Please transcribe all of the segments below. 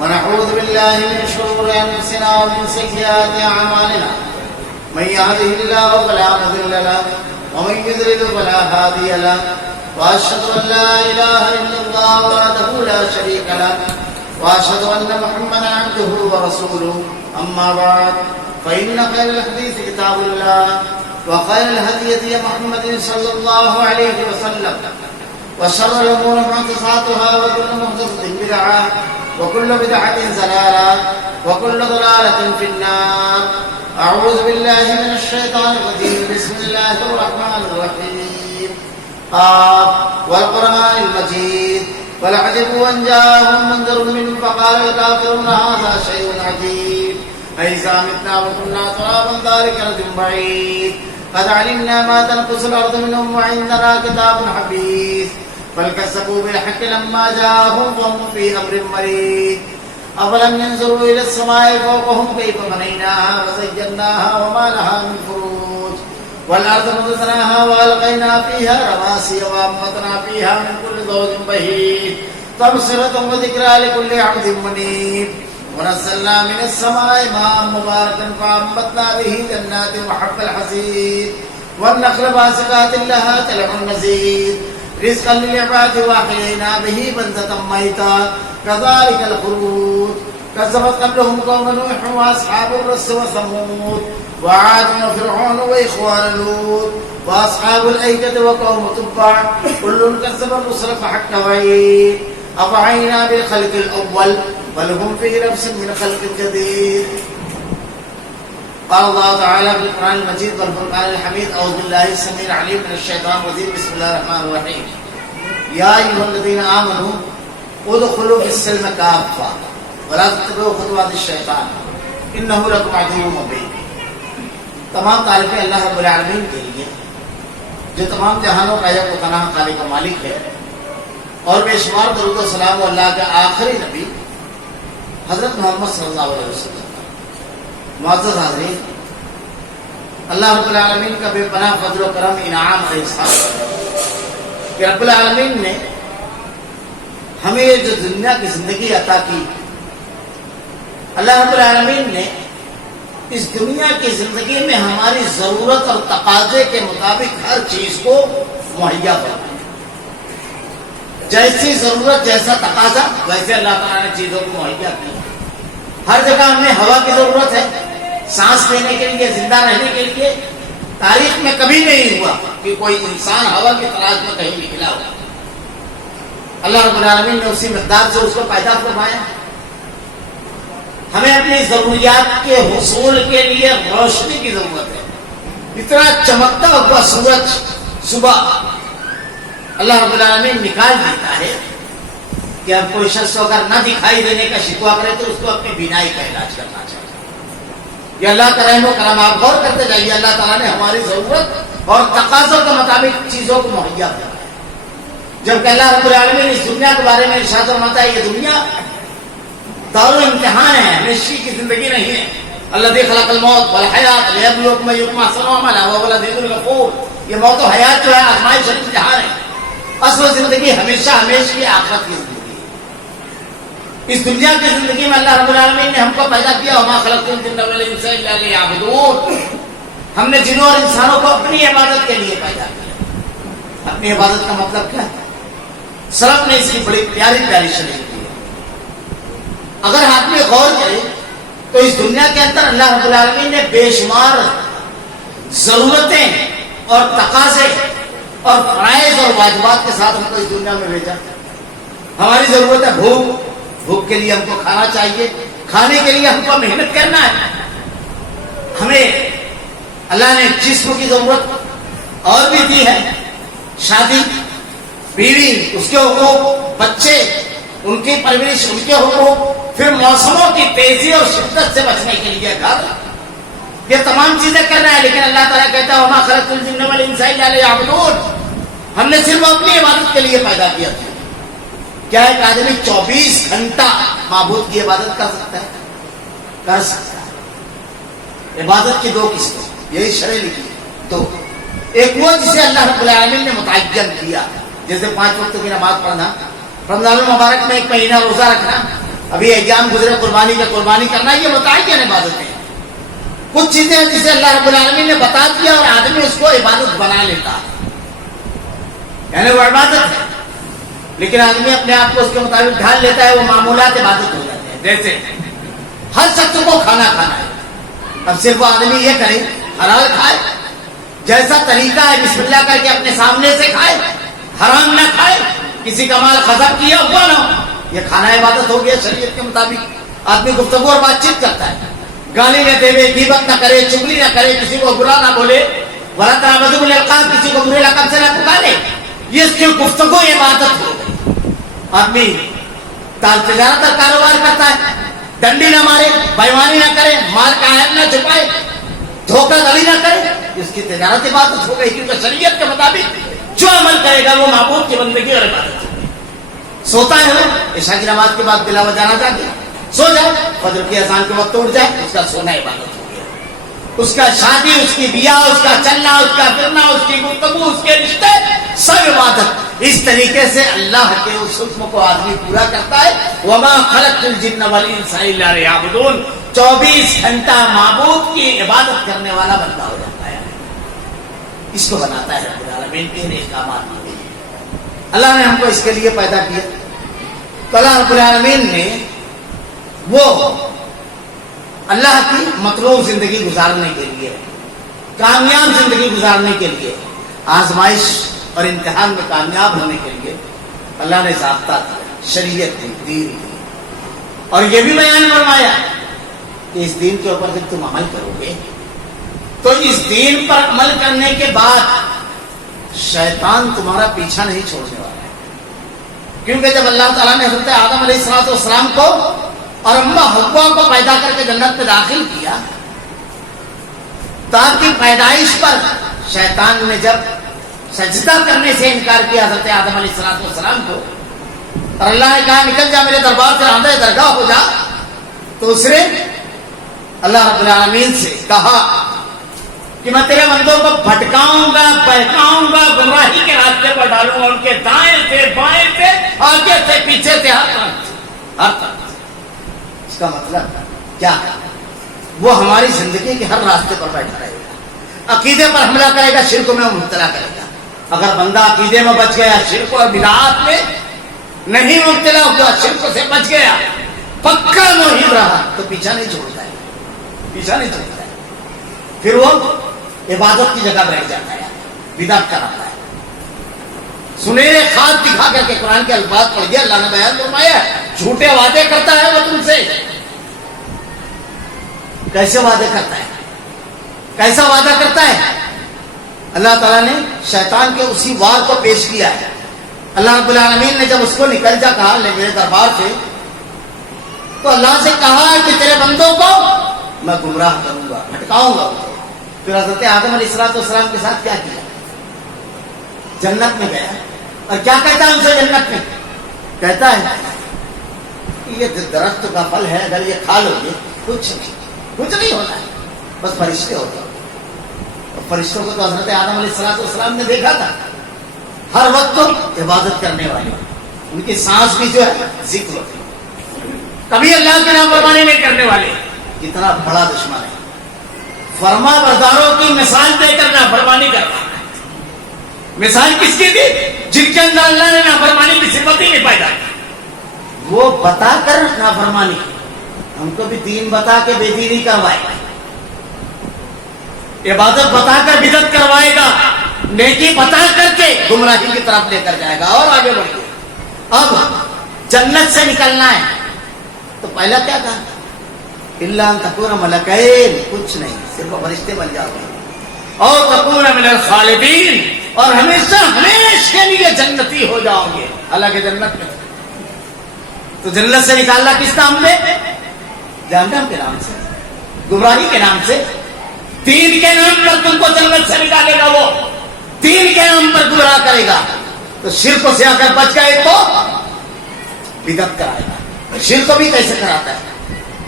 ونعوذ بالله من شرور أنفسنا ومن سيئات أعمالنا من يهده الله فلا مضل له ومن يضلل فلا هادي له وأشهد أن لا إله إلا الله وحده لا شريك له وأشهد أن محمدا عبده ورسوله أما بعد فإن خير الحديث كتاب الله وخير الهدي هدي محمد صلى الله عليه وسلم وشر الأمور محدثاتها وكل محدثة بدعة وكل بدعة ضلالة وكل ضلالة في النار. أعوذ بالله من الشيطان الرجيم. بسم الله الرحمن الرحيم. والقرآن المجيد بل عجبوا أن جاءهم منذر منهم فقال الكافرون هذا شيء عجيب أإذا متنا وكنا ترابا ذلك رجل بعيد قد علمنا ما تنقص الأرض منهم وعندنا كتاب حفيظ بل كذبوا بالحق لما جاءهم فهم في أمر مريض أفلم ينظروا إلى السماء فوقهم كيف بنيناها وزيناها وما لها من فروج والأرض مددناها وألقينا فيها رواسي وأنبتنا فيها من كل زوج بهيج تبصرة وذكرى لكل عبد منيب ونزلنا من السماء ماء مباركا فأنبتنا به جنات وحب الحصيد والنخل باسقات لها طلع نضيد رزقا للعباد وأحيينا به بلدة ميتا كذلك الخروج كذبت قبلهم قوم نوح وأصحاب الرس وثمود وعاد وفرعون وإخوان لوط وأصحاب الأيكة وقوم تبع كل كذب الرسل فحق وعيد أفعينا بالخلق الأول بل هم في لبس من خلق جديد. قال الله تعالى في القرآن المجيد والفرقان الحميد أعوذ بالله السميع العليم من الشيطان الرجيم بسم الله الرحمن الرحيم. يا أيها الذين آمنوا ادخلوا في السلم كافة ولا تتبعوا خطوات الشيطان إنه لكم عدو مبين. تمام تعریفیں اللہ رب العالمین کے لیے جو تمام جہانوں کا یک و تنہا خالق و مالک ہے اور بے شمار درود و سلام اللہ کے آخری نبی حضرت محمد صلی اللہ علیہ وسلم. معزز حاضرین، اللہ رب العالمین کا بے پناہ فضل و کرم انعام اور احسان کہ رب العالمین نے ہمیں جو دنیا کی زندگی عطا کی، اللہ رب العالمین نے اس دنیا کی زندگی میں ہماری ضرورت اور تقاضے کے مطابق ہر چیز کو مہیا کروایا. جیسی ضرورت جیسا تقاضا ویسے اللہ تعالیٰ نے چیزوں کو مہیا کیا. ہر جگہ ہمیں ہوا کی ضرورت ہے سانس لینے کے لیے، زندہ رہنے کے لیے. تاریخ میں کبھی نہیں ہوا کہ کوئی انسان ہوا کی تلاش میں کہیں نکلا ہو. اللہ رب العالمین نے اسی مقدار سے اس کو پیدا فرمایا. ہمیں اپنی ضروریات کے حصول کے لیے روشنی کی ضرورت ہے. اتنا چمکتا ہوا سورج صبح اللہ رب العالمین نکال دیتا ہے کہ اب کوئی شخص اگر نہ دکھائی دینے کا شکوہ کرے تو اس کو اپنی بینائی کا علاج کرنا چاہیے. یہ اللہ کا رحم و کرم. آپ غور کرتے جائیے، اللہ تعالیٰ نے ہماری ضرورت اور تقاضوں کے مطابق چیزوں کو مہیا کیا. جبکہ اللہ رب العالمین اس دنیا کے بارے میں ارشاد فرماتا ہے یہ دنیا دار امتحان ہے، ہمیشہ کی زندگی نہیں ہے. الذی خلق الموت والحیات لیبلوکم ایکم احسن عملا وهو العزیز الغفور. یہ موت و حیات جو ہے آزمائش اور امتحان ہے. اصل زندگی ہمیشہ ہمیشہ کی آخرت کی زندگی ہے. اس دنیا کی زندگی میں اللہ رب العالمین نے ہم کو پیدا کیا. وما خلقت الجن والانس الا لیعبدون. ہم نے جنوں اور انسانوں کو اپنی عبادت کے لیے پیدا کیا. اپنی عبادت کا مطلب کیا ہے؟ سلف نے اس کی بڑی پیاری پیاری شرح کی ہے. اگر آدمی غور کرے تو اس دنیا کے اندر اللہ رب العالمین نے بے شمار ضرورتیں اور تقاضے اور فرائض اور واجبات کے ساتھ ہم کو اس دنیا میں بھیجا. ہماری ضرورت ہے بھوک. بھوک کے لیے ہم کو کھانا چاہیے. کھانے کے لیے ہم کو محنت کرنا ہے. ہمیں اللہ نے جسم کی ضرورت اور بھی دی ہے. شادی، بیوی، اس کے حقوق، بچے، ان کی پرورش، ان کے حقوق، پھر موسموں کی تیزی اور شدت سے بچنے کے لیے گھر. یہ تمام چیزیں کرنا ہے. لیکن اللہ تعالیٰ کہتا ہے وما خلقت الجن والانس الا لیعبدون. ہم نے صرف اپنی عبادت کے لیے پیدا کیا تھا. کیا ایک آدمی 24 گھنٹہ معبود کی عبادت کر سکتا ہے؟ کر سکتا ہے. عبادت کی دو قسمیں یہی شرع لکھی. تو ایک وہ جسے اللہ رب العالمین نے متعین کیا، جیسے 5 وقت کی نماز پڑھنا، رمضان المبارک میں 1 مہینہ روزہ رکھنا، ابھی ایام گزرے قربانی کا، قربانی کرنا یہ بتایا کیا عبادت ہے؟ کچھ چیزیں ہیں جسے اللہ رب العالمین نے بتا دیا اور آدمی اس کو عبادت بنا لیتا ہے، یعنی وہ عبادت ہے، لیکن آدمی اپنے آپ کو اس کے مطابق ڈھال لیتا ہے، وہ معمولات عبادت ہو جاتے ہیں۔ جیسے ہر شخص کو کھانا کھانا ہے، اب صرف وہ آدمی یہ کرے حلال کھائے، جیسا طریقہ ہے بسم اللہ کر کے اپنے سامنے سے کھائے، حرام نہ کھائے، کسی کا مال غصب کیا ہوا نہ ہو، یہ کھانا عبادت ہو گیا شریعت کے مطابق۔ آدمی گفتگو اور بات چیت کرتا ہے، گالی نہ دے، غیبت نہ کرے، چغلی نہ کرے، کسی کو برا نہ بولے، ولا تنابزوا بالالقاب، کسی کو برے لقب سے نہ پکارے، یہ اس کی گفتگو عبادت ہو گئی۔ آدمی تجارت اور کاروبار کرتا ہے، ڈنڈی نہ مارے، بےایمانی نہ کرے، مال کا عیب نہ چھپائے، دھوکہ دھڑی نہ کرے، اس کی تجارت عبادت ہو گئی، کیونکہ شریعت کے مطابق جو عمل کرے گا وہ معبود کی بندگی اور عبادت ہوگی۔ سوتا ہے وہ عشاء کی نماز کے بعد بلا وجہ نہ جاگے، سو جائے، فجر کی اذان کے وقت اٹھ جائے، اس کا سونا عبادت ہو گیا۔ اس کا شادی، اس کی بیاہ، اس کا چلنا، اس کا پھرنا، اس کی گفتگو، اس کے رشتے، سب عبادت۔ اس طریقے سے اللہ کے اس حکم کو آدمی پورا کرتا ہے، وما خلقت الجن والانس الا لیعبدون، 24 گھنٹہ معبود کی عبادت کرنے والا بندہ ہو جاتا ہے۔ اس کو بناتا ہے رب العالمین کے احکامات کے لیے۔ اللہ نے ہم کو اس کے لیے پیدا کیا، تو اللہ رب العالمین نے وہ اللہ کی مطلوب زندگی گزارنے کے لیے، کامیاب زندگی گزارنے کے لیے، آزمائش اور امتحان میں کامیاب ہونے کے لیے اللہ نے ضابطہ دیا، شریعت دی، دین دی، اور یہ بھی بیان فرمایا کہ اس دین کے اوپر جب تم عمل کرو گے تو اس دین پر عمل کرنے کے بعد شیطان تمہارا پیچھا نہیں چھوڑنے والا ہے، کیونکہ جب اللہ تعالیٰ نے حضرت آدم علیہ السلام کو اور اماں حوا کو پیدا کر کے جنت میں داخل کیا، تاکہ پیدائش پر شیطان نے جب سجدہ کرنے سے انکار کیا حضرت آدم علیہ السلام کو، اور اللہ نے کہا نکل جا میرے دربار سے، راندہ درگاہ ہو جا، تو اس نے اللہ رب العالمین سے کہا کہ میں تیرے بندوں کو بھٹکاؤں گا، بہکاؤں گا، گمراہی کے راستے پر ڈالوں گا، ان کے دائیں سے، بائیں سے، آگے سے، پیچھے سے، ہر طرف۔ اس کا مطلب کیا ہے؟ وہ ہماری زندگی کے ہر راستے پر بیٹھا رہے گا، عقیدے پر حملہ کرے گا، شرک میں مبتلا کرے گا۔ اگر بندہ عقیدے میں بچ گیا، شرک اور بدعات میں نہیں مبتلا ہوا، شرک سے بچ گیا، پکا موحد رہا، تو پیچھا نہیں چھوڑتا ہے، پیچھا نہیں چھوڑتا ہے، پھر وہ عبادت کی جگہ بیٹھ جاتا ہے، بدعت کراتا ہے، سنہرے خواب دکھا کر کے قرآن کے الفاظ پڑھ دیا، اللہ نے بیان فرمایا جھوٹے وعدے کرتا ہے وہ تم سے۔ کیسے وعدے کرتا ہے؟ کیسا وعدہ کرتا ہے؟ اللہ تعالیٰ نے شیطان کے اسی وار کو پیش کیا ہے۔ اللہ رب العالمین نے جب اس کو نکل جا کہا لے میرے دربار سے، تو اللہ سے کہا کہ تیرے بندوں کو میں گمراہ کروں گا، بھٹکاؤں گا۔ پھر حضرت آدم علیہ السلام کے ساتھ کیا کیا؟ جنت میں گیا، اور کیا کہتا ہے ان سے جنت میں؟ کہتا ہے یہ درخت کا پھل ہے، اگر یہ کھا لو گے کچھ نہیں ہونا ہے، بس فرشتے ہوتے ہیں۔ اور فرشتوں کو تو حضرت آدم علیہ السلام نے دیکھا تھا، ہر وقت تو عبادت کرنے والے، ان کی سانس بھی جو ہے ذکر ہوتی، کبھی اللہ کی نافرمانی نہیں کرنے والے۔ کتنا بڑا دشمن ہے، فرما برداروں کی مثال دے کر نافرمانی کرنا۔ مثال کس کی تھی؟ جن کے اندر اللہ نے نافرمانی کی صفت ہی نہیں پیدا کی، وہ بتا کر نافرمانی، ہم کو بھی دین بتا کے بے دینی کروائے گا، عبادت بتا کر بدعت کروائے گا، نیکی بتا کر کے گمراہی کی طرف لے کر جائے گا، اور آگے بڑھ کے اب جنت سے نکلنا ہے تو پہلا کیا تھا؟ الا ان تکون ملکین، کچھ نہیں، صرف فرشتے بن جاؤ گے، اور تکون من الخالدین، اور ہمیشہ ہمیشہ کے لیے جنتی ہو جاؤ گے۔ حالانکہ جنت میں تو جنت سے نکالنا کس نام میں؟ جہنم کے نام سے، گمراہی کے نام سے۔ دین کے نام پر تم کو جنت سے نکالے گا، وہ دین کے نام پر گمراہ کرے گا، تو شرک سے اگر بچ گئے تو بدعت کرائے گا۔ شرک بھی کیسے کراتا ہے؟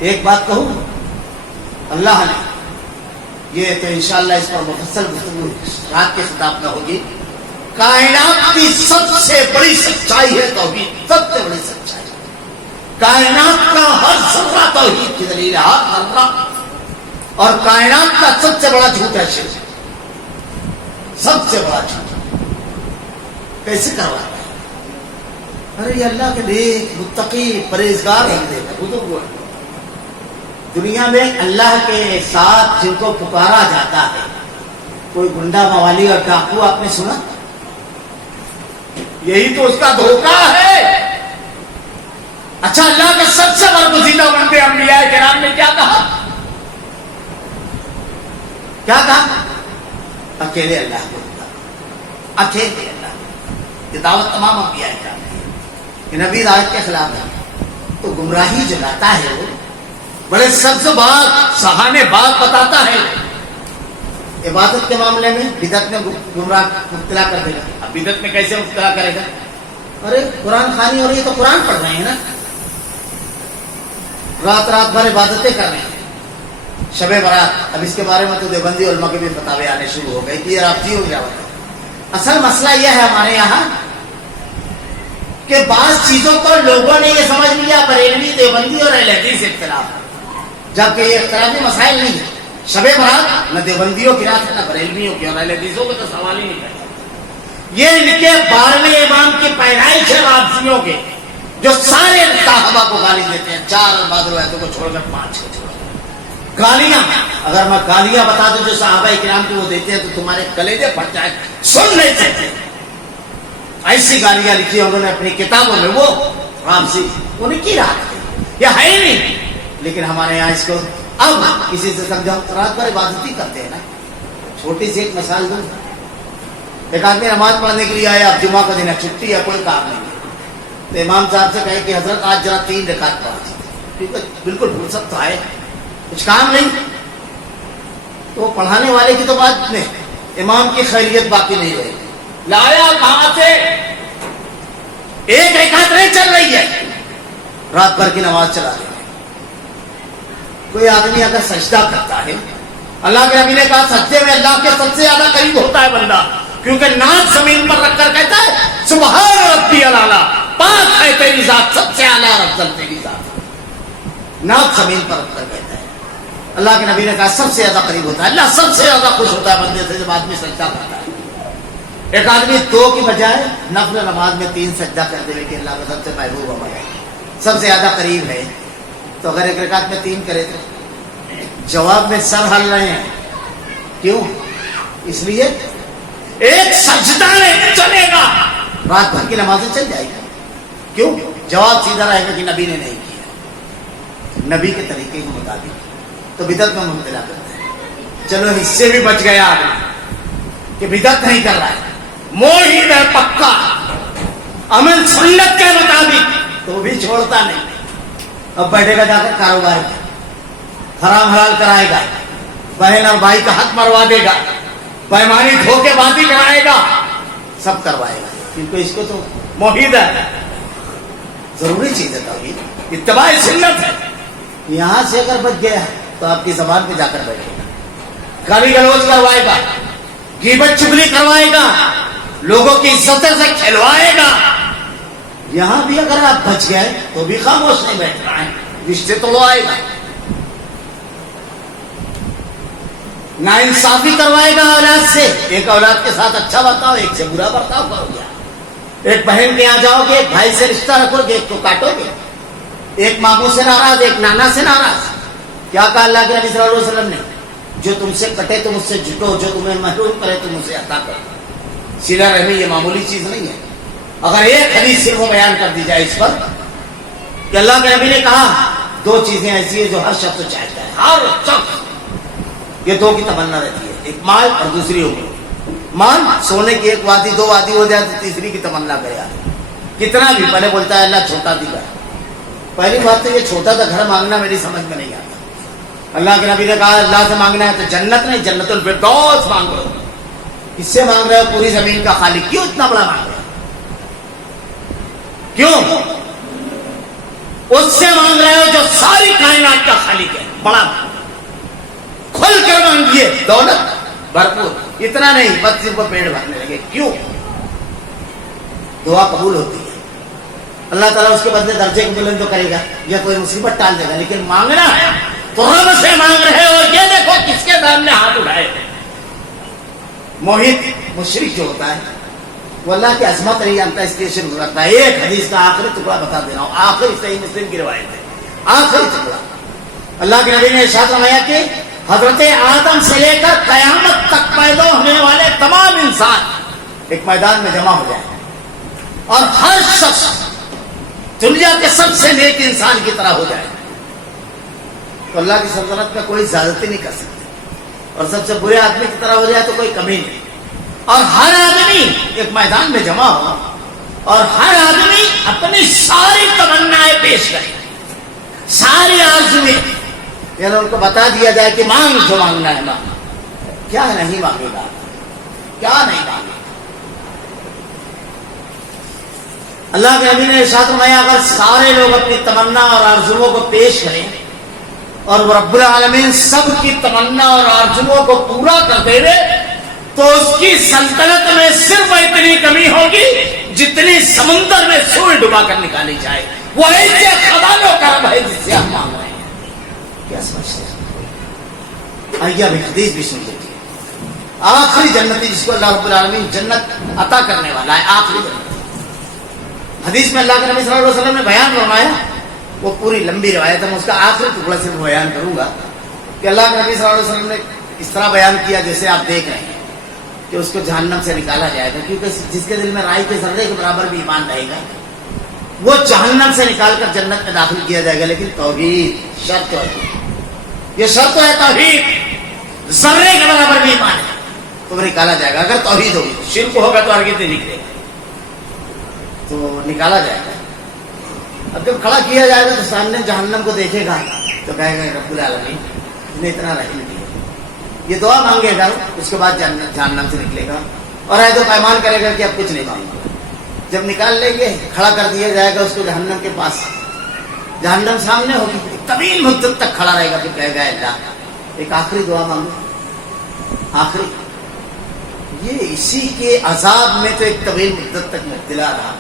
ایک بات کہوں، اللہ نے یہ تو انشاءاللہ اس پر مفصل گفتگو رات کے خطاب میں ہوگی، کائنات کی سب سے بڑی سچائی ہے توحید، سب سے بڑی سچائی کائنات کا ہر ذرہ توحید کی دلیل ہے، ہر ذرہ، اور کائنات کا سب سے بڑا جھوٹ ہے شرک، سب سے بڑا جھوٹ۔ کیسے کرواتا ہے؟ ارے یہ اللہ کے نیک متقی پرہیزگار بندے ہیں، بزرگ ہیں، دنیا میں اللہ کے ساتھ جن کو پکارا جاتا ہے، کوئی گنڈا موالی اور ڈاکو آپ نے سنا؟ یہی تو اس کا دھوکہ ہے۔ اچھا، اللہ کے سب سے برگزیدہ بندے انبیاء کرام نے کیا کہا؟ کیا کہا؟ اکیلے اللہ کو، اکیلے اللہ۔ یہ دعوت تمام انبیاء کرام کی ہے، یہ نبی ہدایت کے خلاف ہے۔ تو گمراہی جو لاتا ہے وہ بڑے سبز باغ سہانے باغ بتاتا ہے، عبادت کے معاملے میں بدعت میں گمراہ مبتلا کر دے گا۔ اب بدعت میں کیسے مبتلا کرے گا؟ ارے قرآن خوانی ہو رہی ہے تو قرآن پڑھ رہے ہیں نا، رات رات بھر عبادتیں کر رہے ہیں، شب برات۔ اب اس کے بارے میں تو دیوبندی علماء کے بھی فتاوے آنے شروع ہو گئے کہ یہ رابطی ہو گیا ہوتا ہے۔ اصل مسئلہ یہ ہے ہمارے یہاں کہ بعض چیزوں کو لوگوں نے یہ سمجھ لیا بریلوی دیوبندی اور اہل حدیث اختلاف، جبکہ یہ اختلافی مسائل نہیں ہے۔ شب برات نہ دیوبندیوں کی رات ہے نہ بریلویوں کی، اور اہل حدیثوں کو تو سوال ہی نہیں کرتا۔ یہ ان کے 12ویں امام کی پیدائش ہے رابطیوں کے، جو سارے صحابہ کو گالی دیتے ہیں، 4 بعض روایتوں کو چھوڑ کر 5 کو چھوڑ کر گالیاں۔ اگر میں گالیاں بتا دوں جو صحابہ کرام کو وہ دیتے ہیں تو تمہارے کلیجے پھٹ جائے، سن نہیں سکتے۔ ایسی گالیاں لکھی انہوں نے اپنی کتابوں میں، وہ رامسی انہیں کی رات ہے، یہ ہے ہی نہیں۔ لیکن ہمارے یہاں اس کو اب کسی سے سمجھاؤ، رات بھر عبادت ہی کرتے ہیں نا۔ چھوٹی سی ایک مثال دوں، ایک آدمی نماز پڑھنے کے لیے آیا، اب جمعہ کا دن ہے، چھٹی ہے، کوئی کام نہیں ہے، تو امام صاحب سے کہے کہ حضرت آج ذرا 3 رکعت پڑھا دیجیے۔ ٹھیک ہے، بالکل فرصت تو ہے، کچھ کام نہیں، تو پڑھانے والے کی تو بات نہیں، امام کی خیریت باقی نہیں رہے گی۔ لایا کہاں سے؟ 1 رکعت نہیں چل رہی ہے، رات بھر کی نماز چلا رہے ہیں۔ کوئی آدمی اگر سجدہ کرتا ہے، اللہ کے نبی نے کہا سجدے میں اللہ کے سب سے زیادہ قریب ہوتا ہے بندہ، کیونکہ ناک زمین پر رکھ کر کہتا ہے سبحان ربی الاعلیٰ، پاک ہے تیری ذات، سب سے اعلیٰ اور افضل تیری ذات، ناک زمین پر رکھ کر کہتا ہے۔ اللہ کے نبی نے کہا سب سے زیادہ قریب ہوتا ہے، اللہ سب سے زیادہ خوش ہوتا ہے بندے سے جب آدمی سجدہ کرتا ہے۔ ایک آدمی 2 کی بجائے نفل نماز میں 3 سجدہ کر دے کہ اللہ کا سب سے محبوب عمل ہے، سب سے زیادہ قریب ہے، تو اگر 1 رکعت میں 3 کرے تو جواب میں سر ہل رہے ہیں۔ کیوں؟ اس لیے ایک سجدہ نہیں چلے گا، رات بھر کی نمازیں چل جائے گی۔ کیوں؟ جواب سیدھا رہے گا کہ نبی نے نہیں کیا، نبی کے طریقے کے مطابق، تو بدعت میں مبتلا کرتا ہے۔ چلو اس سے بھی بچ گیا آدمی کہ بدعت نہیں کر رہا ہے، موحد ہے پکا، عمل سنت کے مطابق، تو بھی چھوڑتا نہیں۔ اب بیٹھے گا جا کر کاروبار میں، حرام حلال کرائے گا، بہن اور بھائی کا حق مروا دے گا، پیمانی دھوکے بازی کرائے گا، سب کروائے گا، کیونکہ اس کو تو موحد ہے۔ ضروری چیز ہے توحید، اتباع سنت ہے۔ یہاں سے اگر بچ گیا تو آپ کی زبان پہ جا کر بیٹھے گا، گالی گلوچ کروائے گا، غیبت چغلی کروائے گا، لوگوں کی عزتوں سے کھلوائے گا۔ یہاں بھی اگر آپ بچ گئے تو بھی خاموش نہیں بیٹھ رہا ہے، رشتے توڑوائے گا، ناانصافی کروائے گا اولاد سے، ایک اولاد کے ساتھ اچھا برتاؤ، ایک سے برا برتاؤ کرو گے، ایک بہن کے یہاں جاؤ گے، ایک بھائی سے رشتہ رکھو گے، ایک کو کاٹو گے، ایک ماموں سے ناراض، ایک نانا سے ناراض۔ کیا کہا اللہ کے نبی صلی اللہ علیہ وسلم نے؟ جو تم سے کٹے تم اس سے جٹو، جو تمہیں محروم کرے تم اسے عطا کرو۔ صلہ رحمی یہ معمولی چیز نہیں ہے۔ اگر ایک حدیث صرف بیان کر دی جائے اس پر کہ اللہ کے نبی نے کہا 2 چیزیں ایسی ہیں جو ہر شخص چاہتا ہے، ہر شخص، یہ 2 کی تمنا رہتی ہے، ایک مال اور دوسری عمر۔ مال سونے کی 1 وادی 2 وادی ہو جائے تو تیسری کی تمنا کرے، کتنا بھی پہلے بولتا ہے اللہ چھوٹا دی گھر۔ پہلی بات تو یہ چھوٹا سا گھر مانگنا میری سمجھ میں نہیں آتا۔ اللہ کے نبی نے کہا اللہ سے مانگنا ہے تو جنت نہیں، جنت الفردوس مانگ لو۔ کس سے مانگ رہے ہو؟ پوری زمین کا خالق، کیوں اتنا بڑا مانگ رہے ہو؟ کیوں؟ اس سے مانگ رہے ہو جو ساری کائنات کا خالق ہے، بڑا کھل کر مانگیے، دولت بھرپور، اتنا نہیں بس صرف پیڑ بھرنے لگے۔ کیوں؟ دعا قبول ہوتی ہے، اللہ تعالیٰ اس کے بدلے درجے کو بلند تو کرے گا یا کوئی مصیبت ٹال دے گا، لیکن مانگنا ہے تو رب سے مانگ رہے ہو. یہ دیکھو کس کے سامنے ہاتھ اٹھائے. موحد مشرک جو ہوتا ہے وہ اللہ کی عظمت نہیں جانتا، اس لیے شرک کرتا ہے. ایک حدیث کا آخری ٹکڑا بتا دے رہا ہوں، آخری صحیح مسلم کی روایت ہے، آخری ٹکڑا. اللہ کے نبی نے ارشاد فرمایا کہ حضرت آدم سے لے کر قیامت تک پیدا ہونے والے تمام انسان ایک میدان میں جمع ہو جائیں اور ہر شخص دنیا کے سب سے نیک انسان کی طرح ہو جائے تو اللہ کی سلطنت میں کوئی زیادتی نہیں کر سکتے، اور سب سے برے آدمی کی طرح ہو جائے تو کوئی کمی نہیں. اور ہر آدمی ایک میدان میں جمع ہو اور ہر آدمی اپنی ساری تمنائیں پیش کرے، ساری آرزویں، یعنی ان کو بتا دیا جائے کہ مانگ جو مانگنا ہے مانگ. کیا نہیں مانگے گا، کیا نہیں مانگے گا. اللہ کے نبی نے ارشاد فرمایا اگر سارے لوگ اپنی تمنا اور آرزوؤں کو پیش کریں اور وہ رب العالمین سب کی تمنا اور آرزوؤں کو پورا کر دے تو اس کی سلطنت میں صرف اتنی کمی ہوگی جتنی سمندر میں سوئی ڈبا کر نکالی جائے. وہ ایسے خزانوں کا رب ہے جس سے ہم مانگ رہے ہیں. کیا سمجھتے ہیں؟ آئیے ابھی حدیث بھی سن لیجیے. آخری جنتی جس کو اللہ رب العالمین جنت عطا کرنے والا ہے، آخری جنت. حدیث میں اللہ کے نبی صلی اللہ علیہ وسلم نے بیان فرمایا، وہ پوری لمبی روایت ہے، میں اس کا آخری ٹکڑا صرف بیان کروں گا کہ اللہ کے نبی صلی اللہ علیہ وسلم نے اس طرح بیان کیا جیسے آپ دیکھ رہے ہیں کہ اس کو جہنم سے نکالا جائے گا، کیونکہ جس کے دل میں رائی کے ذرے کے برابر بھی ایمان رہے گا وہ جہنم سے نکال کر جنت میں داخل کیا جائے گا. لیکن توحید شرط ہے، یہ شرط ہے توحید، ذرے کے برابر بھی ایمان ہے تو وہ نکالا جائے گا. اگر توحید ہوگی، شرک ہوگا تو ہرگز نہیں نکلے گا، تو نکالا جائے گا. اب جب کھڑا کیا جائے گا تو سامنے جہنم کو دیکھے گا تو کہے گا رب العالمین نے اتنا رحم کیا. یہ دعا مانگے گا، اس کے بعد جہنم سے نکلے گا اور ہے تو پیمان کرے گا کہ اب کچھ نہیں مانگوں گا. جب نکال لیں گے کھڑا کر دیا جائے گا اس کو جہنم کے پاس، جہنم سامنے ہوگی، طویل مدت تک کھڑا رہے گا. پھر کہے گا اللہ ایک آخری دعا مانگو، آخری. یہ اسی کے عذاب میں تو ایک طویل مدت تک مبتلا رہا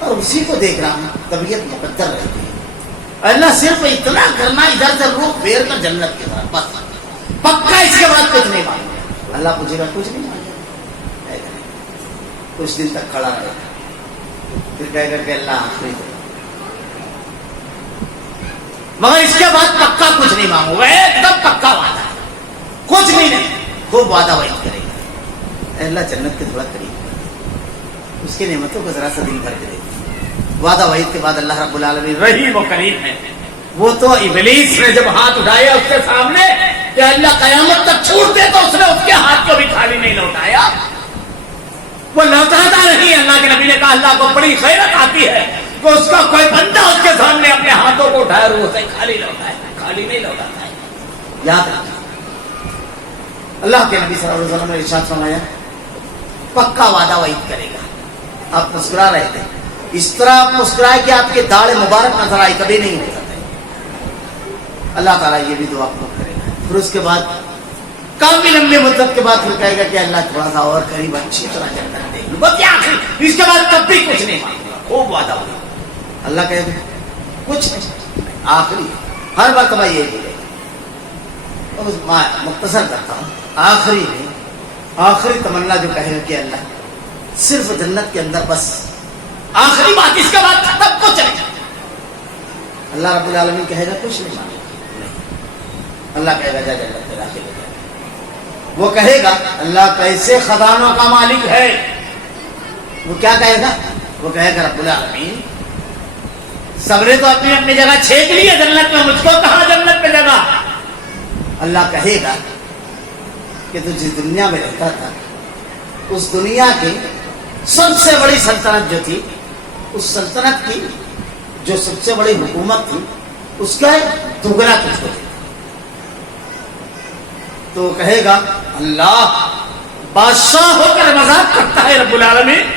اور اسی کو دیکھ رہا ہوں. طبیعت مقدر رہتی ہے. اللہ صرف اتنا کرنا، ادھر سے روح پھیر کر جنت کے ساتھ بس پکا، اس کے بعد کچھ نہیں مانگے. اللہ پوچھے گا کچھ نہیں مانگے، کچھ دن تک کھڑا رہے گا، پھر کہے گا کہ اللہ آخری دے، مگر اس کے بعد پکا کچھ نہیں مانگو. ایک دم پکا وعدہ ہے، کچھ نہیں. خوب وعدہ وعید کرے گا. اللہ جنت کے تھوڑا قریب، اس کی نعمتوں کو ذرا سا دل کر کے دیکھیں. وعدہ وعید کے بعد اللہ رب العالمین رحیم و کریم ہے. وہ تو ابلیس نے جب ہاتھ اٹھایا اس کے سامنے کہ اللہ قیامت تک چھوڑ دے تو اس نے اس کے ہاتھ کو بھی خالی نہیں لوٹایا. وہ لوٹاتا نہیں. اللہ کے نبی نے کہا اللہ کو بڑی خیرت آتی ہے کہ اس کا کوئی بندہ اس کے سامنے اپنے ہاتھوں کو اٹھائے اور اسے خالی لوٹائے. خالی نہیں لوٹاتا ہے. یاد رکھنا. اللہ کے نبی صلی اللہ علیہ وسلم نے ارشاد فرمایا پکا وعدہ وعید کرے گا. آپ مسکرا رہے تھے، اس طرح آپ مسکرائے کہ آپ کے داڑھ مبارک نظر آئی، کبھی نہیں ہو سکتے. اللہ تعالیٰ یہ بھی دعا کو کرے گا. پھر اس کے بعد کافی لمبی مدت کے بعد پھر کہے گا کہ اللہ تھوڑا سا اور قریب اچھی طرح جنت دے لوں، بس اس کے بعد کب بھی کچھ نہیں مانگے گا. خوب وعدہ ہوگا. اللہ کہے گا کچھ نہیں، آخری ہر مرتبہ یہ بولے گا. مختصر کرتا ہوں، آخری میں آخری تمنا جو کہے گا کہ اللہ صرف جنت کے اندر بس آخری بات، اس کے بعد ختم کچھ نہیں. اللہ رب العالمین کہے گا کچھ نہیں مانگے. اللہ کہے گا جا جنت میں داخل ہو جائے. وہ کہے گا اللہ کیسے خزانوں کا مالک ہے. وہ کیا کہے گا؟ وہ کہے گا رب العالمین سب نے تو اپنی اپنی جگہ چھینک لی ہے جنت میں، مجھ کو کہاں جنت میں جگہ. اللہ کہے گا کہ تو جس دنیا میں رہتا تھا اس دنیا کی سب سے بڑی سلطنت جو تھی، اس سلطنت کی جو سب سے بڑی حکومت تھی، اس کا دگنا تجھ کو. تو کہے گا اللہ بادشاہ ہو کر مذاق کرتا ہے رب العالمین.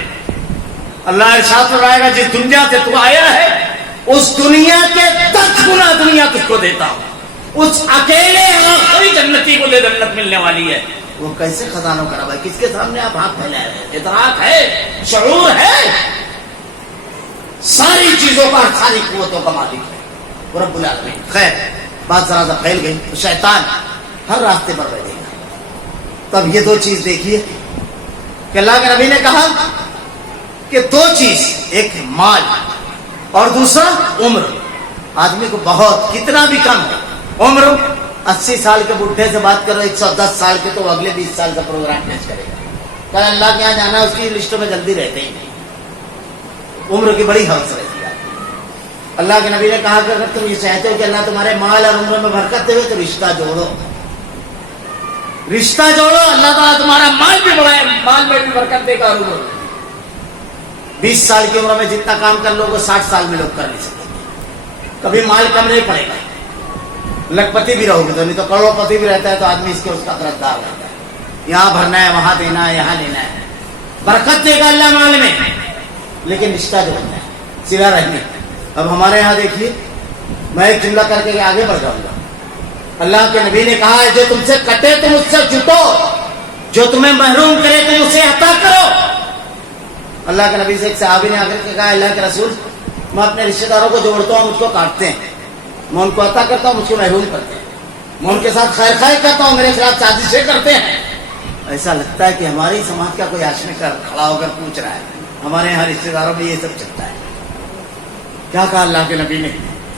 اللہ ارشاد فرمائے گا جس دنیا سے تو آیا ہے اس دنیا کے 10 گنا دنیا تجھ کو دیتا ہوں. اس اکیلے آخری جنتی کو لے جنت ملنے والی ہے. وہ کیسے خزانوں کا رب ہے؟ کس کے سامنے آپ ہاتھ پھیلا رہے ہیں؟ ادراک ہے، شعور ہے. ساری چیزوں کا، ساری قوتوں کا مالک ہے وہ رب العالمین. خیر بات ذرا سا پھیل گئی تو شیطان ہر راستے پر بیٹھے گا. تب یہ دو چیز دیکھیے کہ اللہ کے نبی نے کہا کہ دو چیز، ایک مال اور دوسرا عمر. آدمی کو بہت کتنا بھی کم عمر، 80 سال کے بڈھے سے بات کرو 110 سال کے، تو وہ اگلے 20 سال کا پروگرام پیش کرے گا. کل اللہ کے یہاں جانا اس کی لسٹوں میں جلدی رہتے ہی. عمر کی بڑی حوصلہ رہتی ہے. اللہ کے نبی نے کہا کہ اگر تم یہ چاہتے ہو کہ اللہ تمہارے مال اور عمر میں برکت دے تو رشتہ جوڑو، رشتہ جوڑو. اللہ تعالیٰ تمہارا مال بھی بڑھائے، مال میں بھی برکت دے گا. 20 سال کی عمر میں جتنا کام کر لو گے 60 سال میں لوگ کر نہیں سکتے. کبھی مال کم نہیں پڑے گا. لکھپتی بھی رہو گے تو، نہیں تو کروڑ پتی بھی رہتا ہے تو آدمی اس کے اس کا قرضدار رہتا ہے. یہاں بھرنا ہے، وہاں دینا ہے، یہاں لینا ہے. برکت دے گا اللہ مال میں، لیکن رشتہ جوڑنا ہے، صلہ رحمی. اب ہمارے یہاں دیکھیے، میں ایک جملہ کر کے آگے بڑھ جاؤں گا. اللہ کے نبی نے کہا ہے جو تم سے کٹے تم اس سے جٹو، جو تمہیں محروم کرے تم اسے عطا کرو. اللہ کے نبی سے ایک صحابی نے آ کر کے کہا اللہ کے رسول میں اپنے رشتے داروں کو جوڑتا ہوں، مجھ کو کاٹتے ہیں، میں ان کو عطا کرتا ہوں، مجھ کو محروم کرتے ہیں، میں ان کے ساتھ خیر خواہی کرتا ہوں، میرے خلاف سازشیں کرتے ہیں. ایسا لگتا ہے کہ ہماری سماج کا کوئی آشمی کر کھڑا ہو کر پوچھ رہا ہے. ہمارے یہاں رشتے داروں میں یہ سب چلتا ہے. کیا کہا اللہ کے نبی نے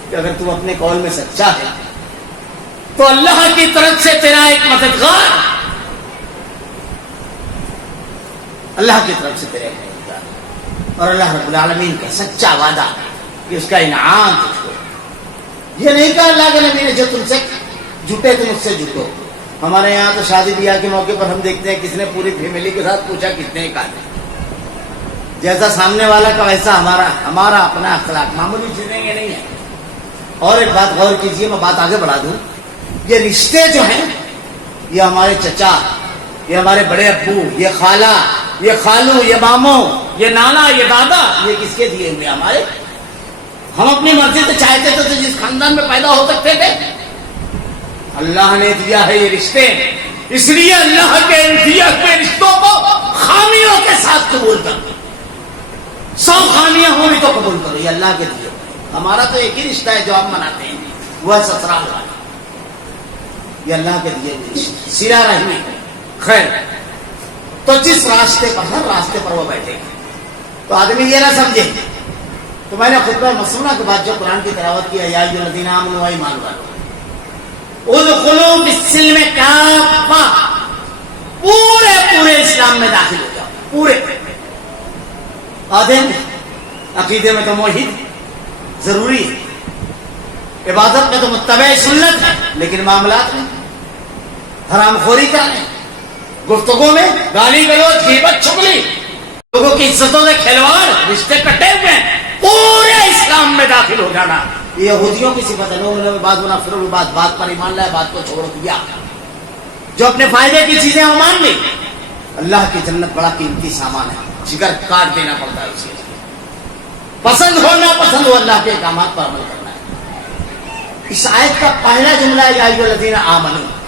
کہ اگر تم اپنے قول میں سچا ہے تو اللہ کی طرف سے تیرا ایک مددگار، اللہ کی طرف سے تیرا ایک مددگار، اور اللہ رب العالمین کا سچا وعدہ کہ اس کا انعام تجھ کو. یہ نہیں کہا اللہ کے نبی نے جو تم سے جٹے تم اس سے جٹو. ہمارے یہاں تو شادی بیاہ کے موقع پر ہم دیکھتے ہیں کس نے پوری فیملی کے ساتھ پوچھا کتنے کا ہے. جیسا سامنے والا کا ویسا ہمارا اپنا اخلاق. معمولی چیزیں یہ نہیں ہے. اور ایک بات غور کیجیے، میں بات آگے بڑھا دوں. یہ رشتے جو ہیں، یہ ہمارے چچا، یہ ہمارے بڑے ابو، یہ خالہ، یہ خالو، یہ ماموں، یہ نانا، یہ دادا، یہ کس کے دیے ہوئے ہمارے؟ ہم اپنی مرضی سے چاہتے تھے تو جس خاندان میں پیدا ہو سکتے تھے. اللہ نے دیا ہے یہ رشتے، اس لیے اللہ کے ان دیے ہوئے رشتوں کو خامیوں کے ساتھ قبول کرو. 100 خامیاں ہوئی تو قبول کرو. یہ اللہ کے دیے. ہمارا تو ایک ہی رشتہ ہے جو ہم مناتے ہیں، وہ ہے سسرال والا. یہ اللہ کے دیے ہوئے رشتے، صلہ رحمی. خیر، تو جس راستے پر، ہر راستے پر وہ بیٹھے گا تو آدمی یہ نہ سمجھے. تو میں نے خطبہ مسنونہ کے بعد جو قرآن کی تلاوت کی ہے، یا ایھا الذین آمنوا ایمان والو ادخلوا فی السلم کافہ، پورے اسلام میں داخل ہو جاؤ. پورے آدھے عقیدے میں تو موحد ضروری ہے، عبادت میں تو متبع سنت ہے، لیکن معاملات میں حرام خوری کرنے، گفتگو میں گالی گلوچ، غیبت، چغلی، لوگوں کی عزتوں سے کھلواڑ، رشتے کٹے ہوئے ہیں، پورے اسلام میں داخل ہو جانا. یہ یہودیوں کی صفت ہے. لوگوں نے بات منافر بات پر ایمان لایا، بات کو چھوڑ دیا. جو اپنے فائدے کی چیزیں وہ مان لی. اللہ کی جنت بڑا قیمتی سامان ہے، جگر کاٹ دینا پڑتا ہے اسے. پسند ہو نہ پسند ہو، اللہ کے احکامات پر عمل کرنا ہے. اس آیت کا پہلا جملہ ہے یا ایھا الذین آمنوا.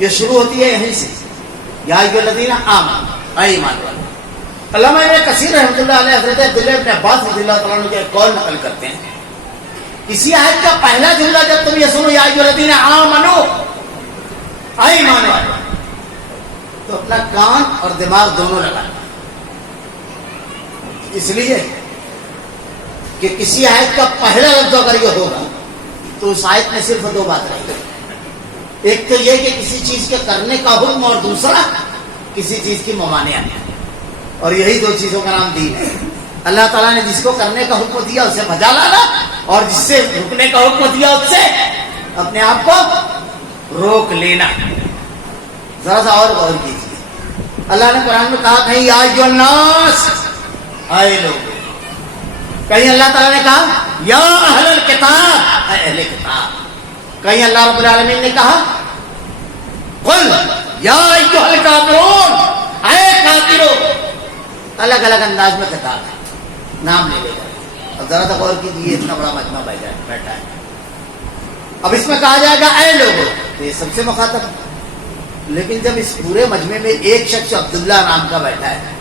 یہ شروع ہوتی ہے یہیں سے، یا ایھا الذین آمنوا، اے ایمان والو. علامہ ابن کثیر رحمۃ اللہ علیہ حضرت عبداللہ ابن عباس رضی اللہ تعالیٰ عنہ کے قول نقل کرتے ہیں. اسی آیت کا پہلا جملہ جب تم یہ سنو یا ایھا الذین آمنوا، اے ایمان والو، تو اپنا کان اور دماغ دونوں لگانا. اس لیے کہ کسی آیت کا پہلا لفظ اگر یہ ہوگا تو اس آیت میں صرف دو بات رہے گی. ایک تو یہ کہ کسی چیز کے کرنے کا حکم، اور دوسرا کسی چیز کی ممانعت. اور یہی دو چیزوں کا نام دین ہے. اللہ تعالیٰ نے جس کو کرنے کا حکم دیا اسے بجا لانا، اور جس سے رکنے کا حکم دیا اس سے اپنے آپ کو روک لینا. ذرا سا اور غور کیجیے. اللہ نے قرآن میں کہا کہیں یا ایھا الناس، اے لوگ. کہیں اللہ تعالیٰ نے کہا یا اہل الکتاب، اے اہل کتاب. کہیں اللہ رب العالمین نے کہا قل یا ایھا الکافرون، اے کافرو. الگ الگ انداز میں خطاب ہے، نام لے لے گا. اب ذرا غور کیجیے، اتنا بڑا مجمع بیٹھا ہے. اب اس میں کہا جائے گا اے لوگوں، تو یہ سب سے مخاطب. لیکن جب اس پورے مجمع میں ایک شخص عبداللہ نام کا بیٹھا ہے،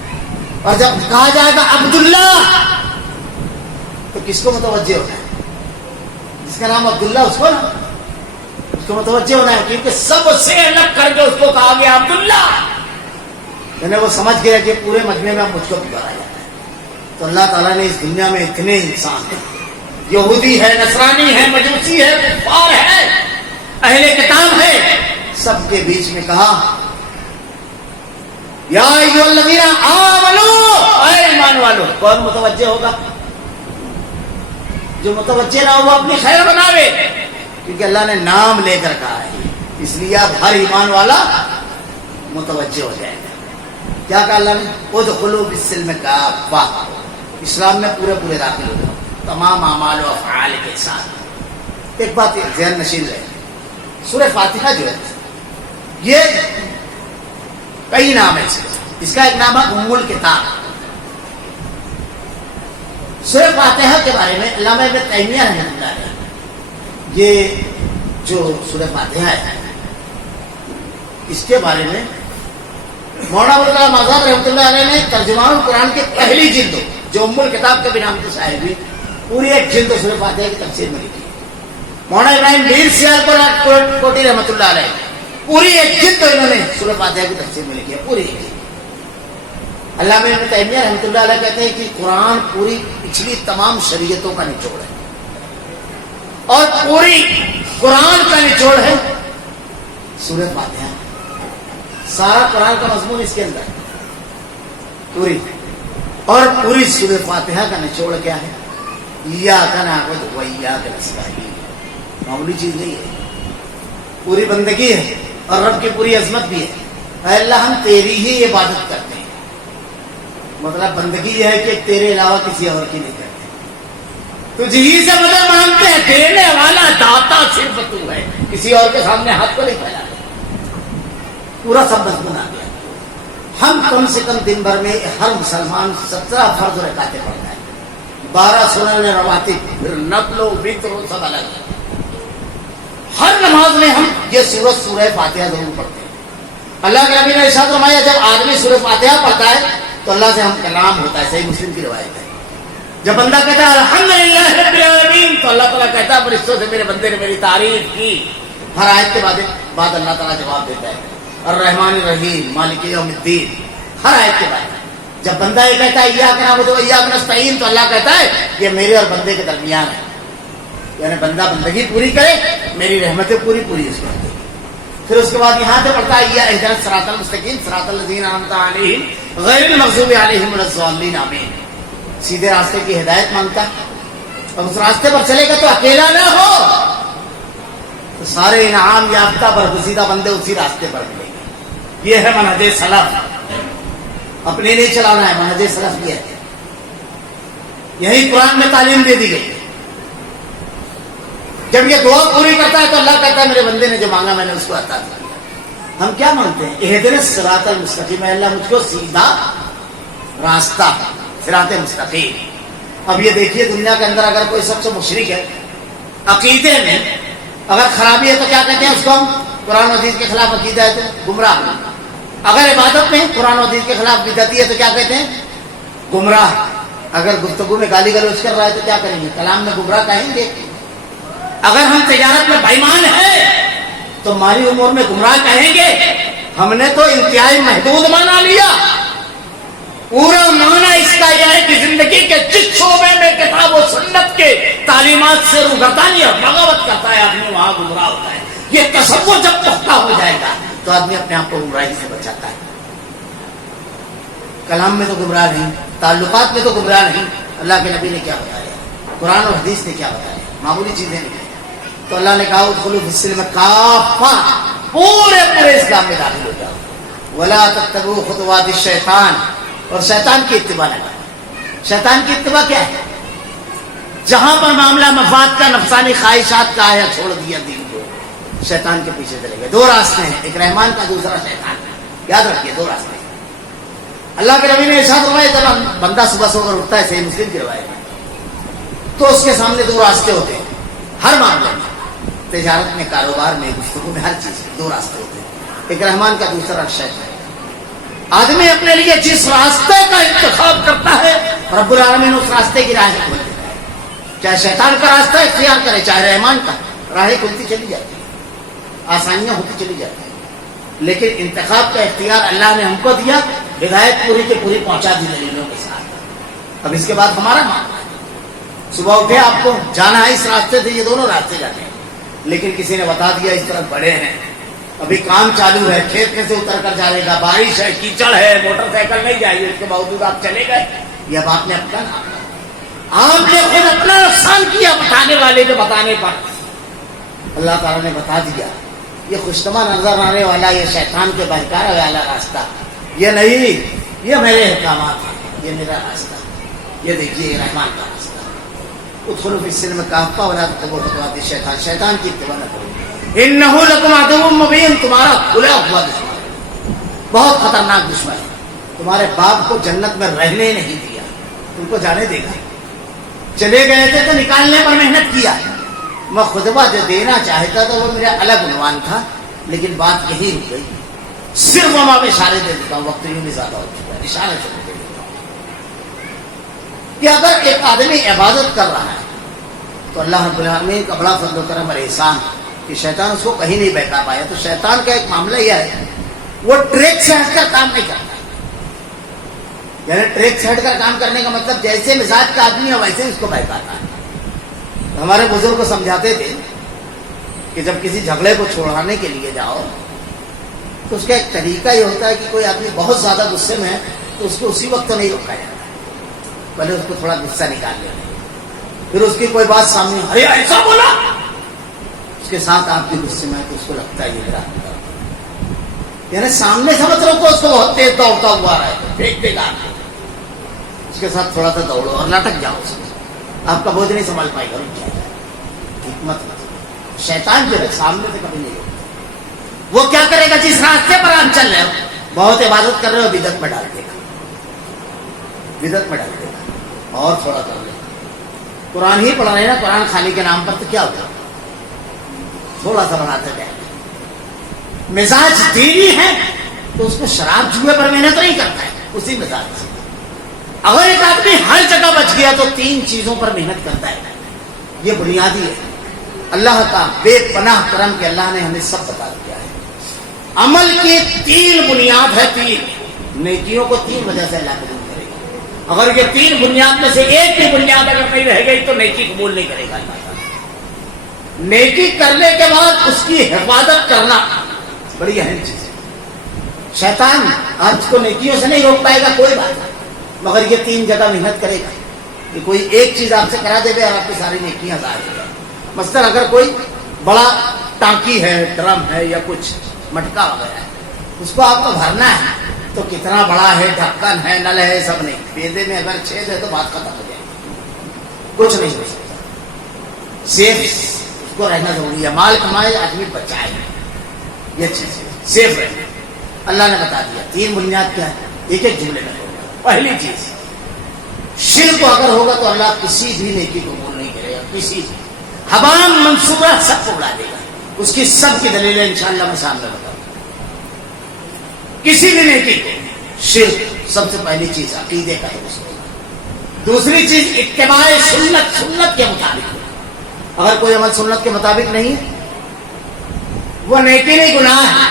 اور جب کہا جائے گا عبداللہ، تو کس کو متوجہ ہونا ہے؟ جس کا نام عبداللہ اس کو نا، اس کو متوجہ ہونا ہے، کیونکہ سب سے الگ کر کے اس کو کہا گیا عبداللہ، یعنی وہ سمجھ گیا کہ پورے مجمع میں اب مجھ کو پکارا جاتا ہے۔ تو اللہ تعالیٰ نے اس دنیا میں اتنے انسان ہیں، یہودی ہے، نصرانی ہے، مجوسی ہے، کفار ہے، اہل کتاب ہے، سب کے بیچ میں کہا یا ایھا الذین آمنوا، اے ایمان والو۔ کون متوجہ ہوگا؟ جو متوجہ نہ ہو وہ اپنی خیر بناوے، کیونکہ اللہ نے نام لے کر کہا ہے، اس لیے اب ہر ایمان والا متوجہ ہو جائے گا۔ کیا کہا اللہ نے؟ ادخلوا فی السلم کافہ، اسلام میں پورے پورے داخل ہو جاؤ، تمام اعمال و افعال کے ساتھ۔ ایک بات ذہن نشین رہے، سورہ فاتحہ جو ہے یہ کئی نام ہے اس کا، ایک نام ہے ام الکتاب۔ سورہ فاتحہ کے بارے میں علامہ ابن تیمیہ رحمۃ اللہ علیہ، یہ جو سورہ فاتحہ ہے اس کے بارے میں مولانا ابوالکلام آزاد رحمۃ اللہ علیہ نے ترجمان القرآن کی پہلی جلد جو ام الکتاب کے بھی نام سے شائع ہوئی، پوری ایک جلد سورہ فاتحہ کی تفسیر میں لکھی۔ مولانا ابراہیم میر سیال کوٹی رحمۃ اللہ علیہ پوری ایک جلد انہوں نے سورہ فاتحہ کی تفسیر میں لکھی ہے، پوری ایک جلد۔ علامہ ابن تیمیہ رحمۃ اللہ علیہ کہتے ہیں کہ قرآن پوری پچھلی تمام شریعتوں کا نچوڑ ہے، اور پوری قرآن کا نچوڑ ہے سورہ فاتحہ۔ سارا قرآن کا مضمون اس کے اندر ہے پوری، اور پوری سورہ فاتحہ کا نچوڑ کیا ہے؟ ایاک نعبد و ایاک نستعین۔ معمولی چیز نہیں ہے، پوری بندگی ہے اور رب کی پوری عظمت بھی ہے۔ اے اللہ ہم تیری ہی عبادت کرتے ہیں، مطلب بندگی یہ ہے کہ تیرے علاوہ کسی اور کی نہیں کرتے، تجھ ہی سے مدد مانگتے ہیں، دینے والا داتا صرف تو ہے، کسی اور کے سامنے ہاتھ کو نہیں پھیلاتے۔ پورا سب مضمون آ گیا۔ ہم کم سے کم دن بھر میں ہر مسلمان 17 فرض رکعتیں پڑھتا ہے، 12 سنن رواتب، پھر نفل و وتر سب الگ ہے۔ ہر نماز میں ہم یہ سورہ فاتحہ ضرور پڑھتے ہیں۔ اللہ کے نبی نے ارشاد فرمایا جب آدمی سورہ فاتحہ پڑھتا ہے تو اللہ سے ہم کلام ہوتا ہے، صحیح مسلم کی روایت ہے۔ جب بندہ کہتا ہے الحمدللہ رب العالمین تو اللہ تعالیٰ کہتا ہے فرشتوں سے میرے بندے نے میری تعریف کی۔ ہر آیت کے بعد اللہ تعالیٰ جواب دیتا ہے الرحمن الرحیم مالک یوم الدین، ہر آیت کے بعد۔ جب بندہ یہ کہتا ہے ایاک نعبد و ایاک نستعین تو اللہ کہتا ہے یہ میرے اور بندے کے درمیان ہے، یعنی بندہ بندگی پوری کرے، میری رحمتیں پوری پوری اس پر۔ پھر اس کے بعد یہاں سے پڑھتا ہے یا اہدنا الصراط المستقیم صراط الذین انعمت علیہم غیر المغضوب علیہم ولا الضالین آمین۔ سیدھے راستے کی ہدایت مانگتا ہے، اور اس راستے پر چلے گا تو اکیلا نہ ہو، تو سارے انعام یافتہ برگزیدہ بندے اسی راستے پر ملیں گے۔ یہ ہے منہج سلف، اپنے نہیں چلانا ہے، منہج سلف یہ ہے، یہی قرآن میں تعلیم دے دی گئی۔ جب یہ دعا پوری کرتا ہے تو اللہ کہتا ہے میرے بندے نے جو مانگا میں نے اس کو عطا کیا۔ ہم کیا مانگتے ہیں؟ اہدنا الصراط المستقیم، اے اللہ مجھ کو سیدھا راستہ، صراط مستقیم۔ اب یہ دیکھیے دنیا کے اندر اگر کوئی شخص مشرک ہے، عقیدے میں اگر خرابی ہے تو کیا کہتے ہیں اس کو؟ ہم قرآن و حدیث کے خلاف عقیدہ ہے تو گمراہ۔ اگر عبادت میں قرآن و حدیث کے خلاف بدعتی ہے تو کیا کہتے ہیں؟ گمراہ۔ اگر گفتگو میں گالی گلوچ کر رہا ہے تو کیا کریں گے؟ کلام میں گمراہ کہیں گے۔ اگر ہم تجارت میں بےایمان ہیں تو مالی امور میں گمراہ کہیں گے۔ ہم نے تو انتہائی محدود مانا لیا، پورا مانا اس کا یہ ہے کہ زندگی کے جس شعبے میں کتاب و سنت کے تعلیمات سے روگردانی اور بغاوت کرتا ہے آدمی وہاں گمراہ ہوتا ہے۔ یہ تصور جب پختہ ہو جائے گا تو آدمی اپنے آپ کو گمراہی سے بچاتا ہے۔ کلام میں تو گمراہ نہیں، تعلقات میں تو گمراہ نہیں۔ اللہ کے نبی نے کیا بتایا، قرآن اور حدیث نے کیا بتایا، معمولی چیزیں نہیں۔ تو اللہ نے کہا ادخلوا فی السلم کافہ، پورے پورے اسلام میں داخل ہو جاؤ، ولا تتبعوا خطوات الشیطان، اور شیطان کی اتباع نہ کرو۔ شیطان کی اتباع کیا ہے؟ جہاں پر معاملہ مفاد کا، نفسانی خواہشات کا ہے، چھوڑ دیا دین کو، شیطان کے پیچھے چلے گئے۔ دو راستے ہیں، ایک رحمان کا، دوسرا شیطان کا، یاد رکھیے دو راستے ہیں۔ اللہ کے نبی نے ارشاد فرمایا جب بندہ صبح سو کر اٹھتا ہے، صحیح مسلم کی روایت ہے، تو اس کے سامنے دو راستے ہوتے ہیں ہر معاملے میں، تجارت میں، کاروبار میں، گفتگو میں، ہر چیز میں دو راستے ہوتے ہیں، ایک رحمان کا، دوسرا شیطان۔ آدمی اپنے لیے جس راستے کا انتخاب کرتا ہے رب العالمین اس راستے کی راہ کھول دیتا ہے۔ چاہے شیطان کا راستہ اختیار کرے چاہے رحمان کا، راہیں کھلتی چلی جاتی ہیں، آسانیاں ہوتی چلی جاتی ہیں، لیکن انتخاب کا اختیار اللہ نے ہم کو دیا، ہدایت پوری کی پوری پہنچا دی دلیلوں کے ساتھ۔ اب اس کے بعد ہمارا معاملہ ہے، صبح اٹھے آپ کو جانا ہے اس راستے سے، یہ دونوں راستے جاتے ہیں، لیکن کسی نے بتا دیا اس طرف بڑے ہیں، ابھی کام چالو ہے، کھیت میں سے اتر کر جانے کا، بارش ہے، کیچڑ ہے، موٹر سائیکل نہیں جائے گی، اس کے باوجود آپ چلے گئے، یہ اب آپ نے اپنا آپ نے خود اپنا نقصان کیا بتانے والے کے بتانے پر۔ اللہ تعالیٰ نے بتا دیا یہ خوشنما نظر آنے والا یہ شیطان کے بہکانے والا راستہ یہ نہیں، یہ میرے احکامات ہیں، یہ میرا راستہ، یہ دیکھیے رحمان کا راستہ۔ ادخلوا فی السلم کافہ ولا تتبعوا خطوات الشیطان، شیطان کی اتباع نہ کرو، انہ لکم عدو مبین، تمہارا کھلا ہوا دشمن ہے، بہت خطرناک دشمن ہے، تمہارے باپ کو جنت میں رہنے نہیں دیا، تم کو جانے دے گا، چلے گئے تھے تو نکالنے پر محنت کیا، میں خطبہ جو دینا چاہتا تھا وہ میرا الگ عنوان تھا، لیکن بات یہی رک گئی، صرف میں اشارے دے دیتا ہوں، وقت یوں بھی زیادہ ہو چکا ہے، اشارے سے دے دیتا ہوں کہ اگر ایک آدمی عبادت کر رہا ہے تو اللہ رب العالمین کا بڑا فضل و کرم اور احسان کہ شیطان اس کو کہیں نہیں بہکا پایا۔ تو شیطان کا ایک معاملہ یہ ہے وہ ٹریک سے ہٹ کر کام نہیں کرتا، یعنی ٹریک سے ہٹ کر کام کرنے کا مطلب جیسے مزاج کا آدمی ہے ویسے اس کو بہکاتا ہے۔ ہمارے بزرگ کو سمجھاتے تھے کہ جب کسی جھگڑے کو چھوڑانے کے لیے جاؤ تو اس کا ایک طریقہ یہ ہوتا ہے کہ کوئی آدمی بہت زیادہ غصے میں ہے تو اس کو اسی وقت تو نہیں روکا جاتا، پہلے اس کو تھوڑا غصہ نکال لینا، پھر اس کی کوئی بات سامنے ارے ایسا بولا، اس کے ساتھ آپ کی غصے میں ہے تو اس کو لگتا ہے یہ میرا یعنی سامنے سے مت روکو اس کو، بہت تیز دوڑتا ہوا رہا ہے پھینک دے گا، اس کے ساتھ تھوڑا سا دوڑو اور لٹک جاؤ، اس میں آپ کا بوجھ نہیں سنبھال پائے گا، رک جائے گا۔ حکمت شیطان جو ہے سامنے سے کبھی نہیں ہوتا، وہ کیا کرے گا جس راستے پر آپ چل رہے ہو، بہت عبادت کر رہے ہو بدعت میں ڈال دے گا، بدعت میں ڈال دے گا، اور تھوڑا کر لے، قرآن ہی پڑھ رہے ہیں نا، قرآن خالی کے نام پر تو کیا ہوگا، تھوڑا سا بڑھاتے جائے گا۔ مزاج دینی ہے تو اس کو شراب جوئے پر محنت نہیں کرتا ہے، اسی مزاج سے اگر ایک آدمی ہر جگہ بچ گیا تو 3 چیزوں پر محنت کرتا ہے، یہ بنیادی ہے۔ اللہ کا بے پناہ کرم کہ اللہ نے ہمیں سب بتا دیا ہے، عمل کی 3 بنیاد ہے، 3 نیکیوں کو 3 وجہ سے اللہ قبول کرے گا، اگر یہ 3 بنیاد میں سے ایک بھی بنیاد اگر نہیں رہ گئی تو نیکی قبول نہیں کرے گا اللہ تعالیٰ۔ نیکی کرنے کے بعد اس کی حفاظت کرنا بڑی اہم چیز ہے۔ شیطان آپ کو نیکیوں سے نہیں روک پائے گا کوئی بات نہیں، مگر یہ 3 جگہ محنت کرے گا کہ کوئی ایک چیز آپ سے کرا دے گا اور آپ کی ساری نیکیاں ضائع ہو جائیں۔ مثلا اگر کوئی بڑا ٹانکی ہے، ڈرم ہے یا کچھ مٹکا وغیرہ ہے، اس کو آپ کو بھرنا ہے تو کتنا بڑا ہے، ڈھکن ہے، نل ہے، سب نہیں، بیدے میں اگر چھید ہے تو بات ختم ہو جائے گی، کچھ نہیں ہو سکتا، سیف اس کو رہنا ضروری ہے، مال کمائے آدمی بچائے، یہ چیز ہے سیف رہنا۔ اللہ نے بتا دیا 3 بنیاد کیا ہے، ایک ایک جملے میں ہوگا۔ پہلی چیز شرک اگر ہوگا تو اللہ کسی بھی نیکی کو قبول نہیں کرے گا، کسی حبام منصوبہ سب کو اڑا دے گا، اس کی سب کی دلیلیں انشاءاللہ میں سامنے بتاؤں۔ کسی بھی نیکی کو شرک سب سے پہلی چیز عقیدے کا ہے، دوسری چیز اتباع سنت کے مطابق، اگر کوئی عمل سنت کے مطابق نہیں ہے وہ نیکی نہیں گناہ ہے۔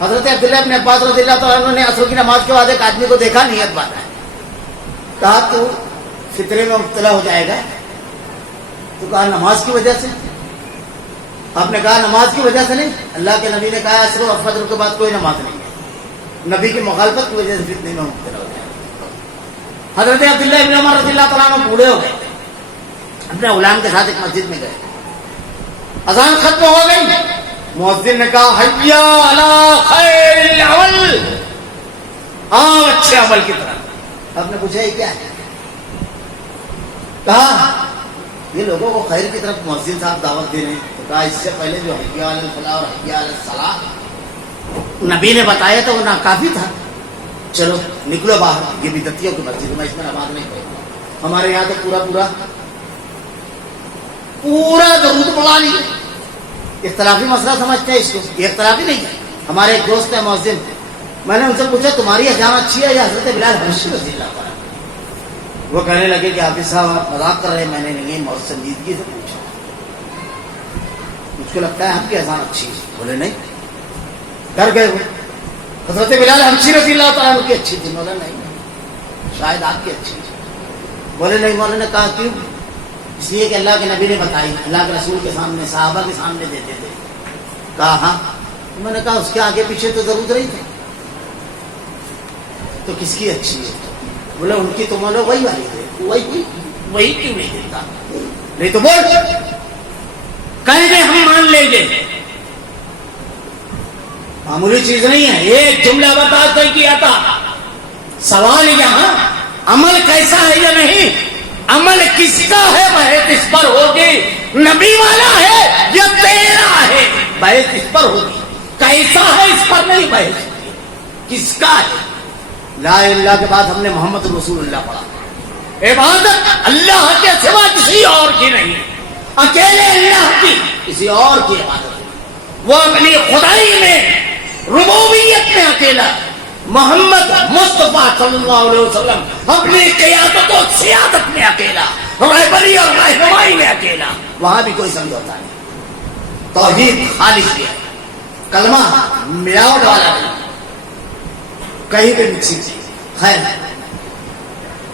حضرت عبداللہ ابن عباس رضی اللہ تعالیٰ عنہ نے عصر کی نماز کے بعد ایک آدمی کو دیکھا، نیت باندھا ہے، کہا تو فطرے میں مبتلا ہو جائے گا، تو کہا نماز کی وجہ سے، آپ نے کہا نماز کی وجہ سے نہیں، اللہ کے نبی نے کہا عصر اور فجر کے بعد کوئی نماز نہیں ہے، نبی کی مخالفت کی وجہ سے فتنے میں مبتلا ہو جائے گا۔ حضرت عبداللہ ابن عمر رضی اللہ تعالیٰ عنہ بوڑھے ہو گئے، اپنے غلام کے ساتھ ایک مسجد میں گئے، اذان ختم ہو گئی، مؤذن نے کہا حیا علی خیر العمل، آؤ اچھے عمل کی طرف۔ آپ نے پوچھا یہ کیا ہے؟ کہا یہ لوگوں کو خیر کی طرف مؤذن صاحب دعوت دے رہے ہیں، تو کہا اس سے پہلے جو حیا علی الفلاح اور حیا علی الصلاح نبی نے بتایا تو وہ ناکافی تھا، چلو نکلو باہر، یہ بدعتیوں کی مسجد، میں اس میں نماز نہیں پڑھوں، ہمارے یہاں تو پورا درود پڑھا لیے، اختلافی مسئلہ سمجھتے ہیں اس کو، یہ اختلافی نہیں ہے۔ ہمارے ایک دوست ہے مؤذن، میں نے ان سے پوچھا تمہاری اذان اچھی ہے یا حضرت بلال حبشی رضی اللہ عنہ؟ وہ کہنے لگے کہ حافظ صاحب آپ مذاق کر رہے ہیں، میں نے نہیں بہت سنجیدگی سے پوچھا، مجھ کو لگتا ہے آپ کی اذان اچھی ہے. بولے نہیں. ڈر گئے وہ. حضرت بلال حبشی رضی اللہ تعالیٰ عنہ کی اچھی تھی. مولا نہیں شاید آپ کی اچھی تھی. بولے نہیں. مولا نے کہا کیوں؟ اس لیے کہ اللہ کے نبی نے بتائی، اللہ کے رسول کے سامنے، صحابہ کے سامنے دیتے تھے. کہا ہاں. میں نے کہا اس کے آگے پیچھے تو ضرور رہی تھی، تو کس کی اچھی ہے؟ بولے ان کی تو مولا وہی والی تھے. وہی کیوں نہیں دیتا؟ نہیں تو بول، کہیں گے ہم مان لیں گے. معمولی چیز نہیں ہے. ایک جملہ بتا کر کیا تھا. سوال یہاں عمل کیسا ہے یا نہیں، عمل کس کا ہے بحث اس پر ہوگی. نبی والا ہے یا تیرا ہے بحث اس پر ہوگی. کیسا ہے اس پر نہیں بحث ہوگی. کس کا ہے. لا الہ الا اللہ کے بعد ہم نے محمد رسول اللہ پڑھا. عبادت اللہ کے سوا کسی اور کی نہیں، اکیلے اللہ کی، کسی اور کی عبادت نہیں. وہ اپنی خدائی میں، ربوبیت میں اکیلا. محمد مصطفیٰ صلی اللہ علیہ وسلم اپنی قیادت و سیادت میں اکیلا، رہبری اور رہنمائی میں اکیلا. وہاں بھی کوئی سمجھوتا نہیں. توحید خالص ہے، کلمہ ملاوٹ والا نہیں، کہیں پہ مکسنگ چیز. خیر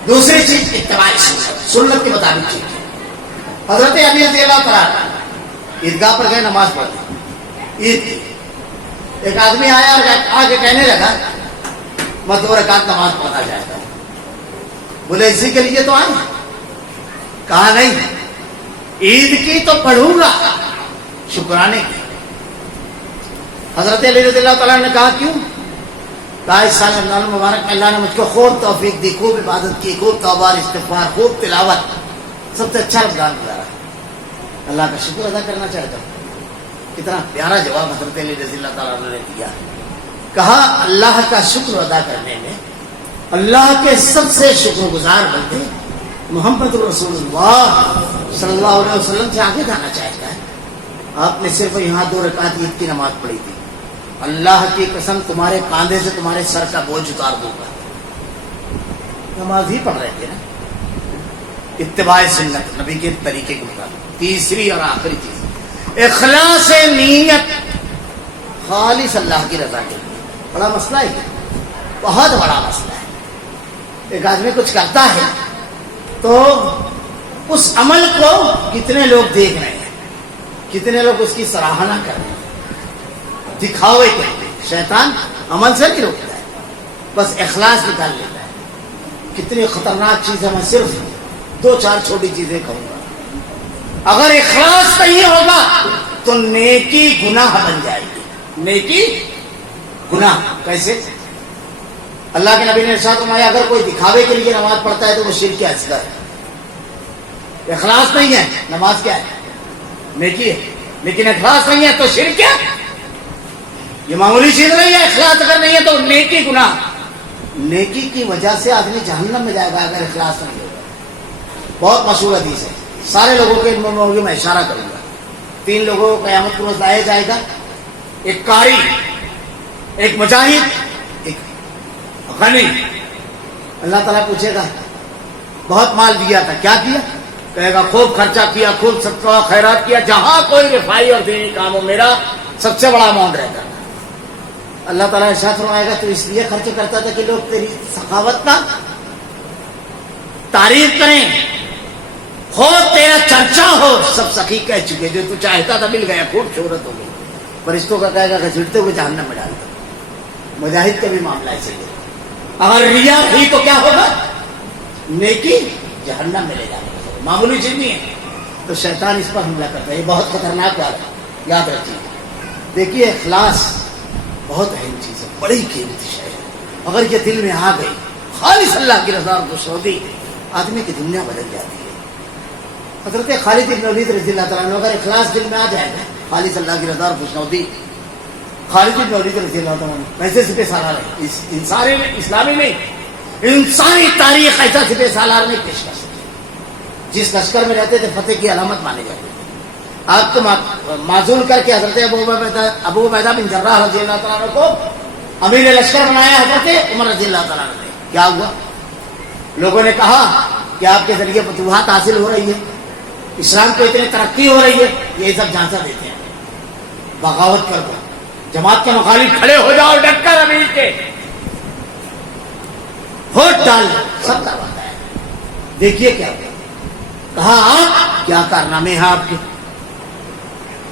دوسری چیز اتباع سنت کے مطابق چیز. حضرت علی رضی اللہ تعالیٰ عیدگاہ پر گئے نماز پڑھنے. عید ایک آدمی آیا اور آ کے کہنے لگا میں 2 رکعت نماز پڑھنا چاہتا ہوں. بولے اسی کے لیے تو آئے؟ کہا نہیں، عید کی تو پڑھوں گا، شکرانے کی. حضرت علی رضی اللہ تعالیٰ نے کہا کیوں؟ کہا اس سال رمضان مبارک میں اللہ نے مجھ کو خوب توفیق دی، خوب عبادت کی، خوب توبہ استغفار، خوب تلاوت، سب سے اچھا رمضان گزارا. اللہ کا شکر ادا کرنا چاہتا ہوں. کتنا پیارا جواب حضرت علی رضی اللہ تعالیٰ نے دیا. کہا اللہ کا شکر ادا کرنے میں اللہ کے سب سے شکر گزار بندے محمد رسول اللہ صلی اللہ علیہ وسلم سے آگے جانا چاہتا ہے. آپ نے صرف یہاں 2 رکعت عید کی نماز پڑھی تھی. اللہ کی قسم تمہارے کاندھے سے تمہارے سر کا بوجھ اتار دوں گا. نماز ہی پڑھ رہے تھے نا. اتباع سنت، نبی کے طریقے کے مطابق. تیسری اور آخری چیز اخلاص نیت، خالص اللہ کی رضا کے لیے. بڑا مسئلہ ہے، بہت بڑا مسئلہ ہے. ایک آدمی کچھ کرتا ہے تو اس عمل کو کتنے لوگ دیکھ رہے ہیں، کتنے لوگ اس کی سراہنا کر رہے ہیں، دکھاوے کے لیے. شیطان عمل سے نہیں روکتا ہے، بس اخلاص نکال لیتا ہے. کتنی خطرناک چیز ہے. میں صرف 2-4 چھوٹی چیزیں کہوں گا. اگر اخلاص نہیں ہوگا تو نیکی گناہ بن جائے گی. نیکی گناہ کیسے؟ اللہ کے نبی نے ارشاد فرمایا اگر کوئی دکھاوے کے لیے نماز پڑھتا ہے تو وہ شرک اصغر ہے. اخلاص نہیں ہے، نماز کیا ہے؟ نیکی ہے. لیکن اخلاص نہیں ہے تو شرک کیا؟ یہ معمولی چیز نہیں ہے. اخلاص اگر نہیں ہے تو نیکی گناہ. نیکی کی وجہ سے آدمی جہنم میں جائے گا اگر اخلاص نہیں ہوگا. بہت مشہور حدیث ہے، سارے لوگوں کے علم میں ہوگی، میں اشارہ کروں گا. 3 لوگوں کو قیامت کو روز لایا جائے گا. ایک قاری، ایک مجاہد، ایک غنی. اللہ تعالیٰ پوچھے گا بہت مال دیا تھا، کیا کیا؟ کہے گا خوب خرچہ کیا، خوب صدقہ خیرات کیا. جہاں کوئی رفائی اور دینی کام ہو میرا سب سے بڑا اماؤنٹ رہتا تھا. اللہ تعالیٰ ارشاد فرمائے گا تو اس لیے خرچ کرتا تھا کہ لوگ تیری سخاوت کا تعریف کریں، ہو تیرا چرچا ہو. سب سخی کہہ چکے جو تو چاہتا تھا مل گیا، خوب شہرت ہو گئی. فرشتوں کا کہے گا گھسیٹتے ہوئے جہنم میں ڈالتا. مجاہد کا بھی معاملہ ایسے ہی. اگر ریا ہوئی تو کیا ہوگا؟ نیکی جہنم میں لے جانے کا. معمولی چیز نہیں ہے. تو شیطان اس پر حملہ کرتا ہے. یہ بہت خطرناک بات ہے، یاد رکھیے. دیکھیے اخلاص بہت اہم چیز ہے، بڑی قیمتی شے ہے. اگر یہ دل میں آ گئی خالص اللہ کی رضا اور خوشنودی، آدمی کی دنیا بدل جاتی ہے. حضرت خالد بن ولید رضی اللہ تعالیٰ عنہ اگر اخلاص دل میں آ جائے گا، خالص اللہ کی رضا اور خوشنودی. خالد بن ولید رضی اللہ تعالیٰ عنہ ایسے سپہ سالار ہے، انسانی اسلامی نہیں، انسانی تاریخ ایسا سپہ سالار نہیں پیش کر سکتے. جس لشکر میں رہتے تھے فتح کی علامت مانے جاتے تھے. آپ کو معزول کر کے حضرت ابو عبیدہ بن جراح رضی اللہ تعالیٰ عنہ کو امیر لشکر بنایا حضرت عمر رضی اللہ تعالیٰ عنہ نے. کیا ہوا؟ لوگوں نے کہا کہ آپ کے ذریعے فتوحات حاصل ہو رہی ہے، اسلام کو اتنی ترقی ہو رہی ہے، یہ سب جھانسا دیتے ہیں. بغاوت کر دو، جماعت کے مخالف کھڑے ہو جاؤ ڈٹ کر امیر کے، ووٹ ڈال سب کرواتا ہے. دیکھیے کیا ہوا. کہا آپ کیا کارنامے ہیں آپ کے،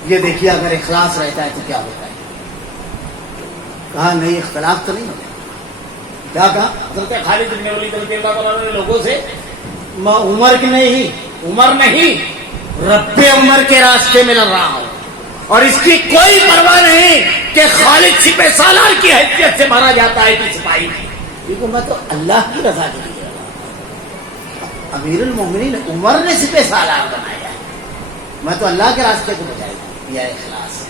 یہ دیکھیے اگر اخلاص رہتا ہے تو کیا ہوتا ہے. کہا نہیں اختلاف تو نہیں ہوتا. کیا کہا حضرت خالد بن ولید رضی اللہ تعالیٰ عنہ نے لوگوں سے عمر کی نہیں رب عمر کے راستے میں لڑ رہا ہوں، اور اس کی کوئی پرواہ نہیں کہ خالد سپہ سالار کی حیثیت سے مارا جاتا ہے کہ سپاہی کی، کیونکہ میں تو اللہ کی رضا کے لیے امیر المومنین عمر نے سپہ سالار بنایا ہے، میں تو اللہ کے راستے کو بجائے یہ اخلاص.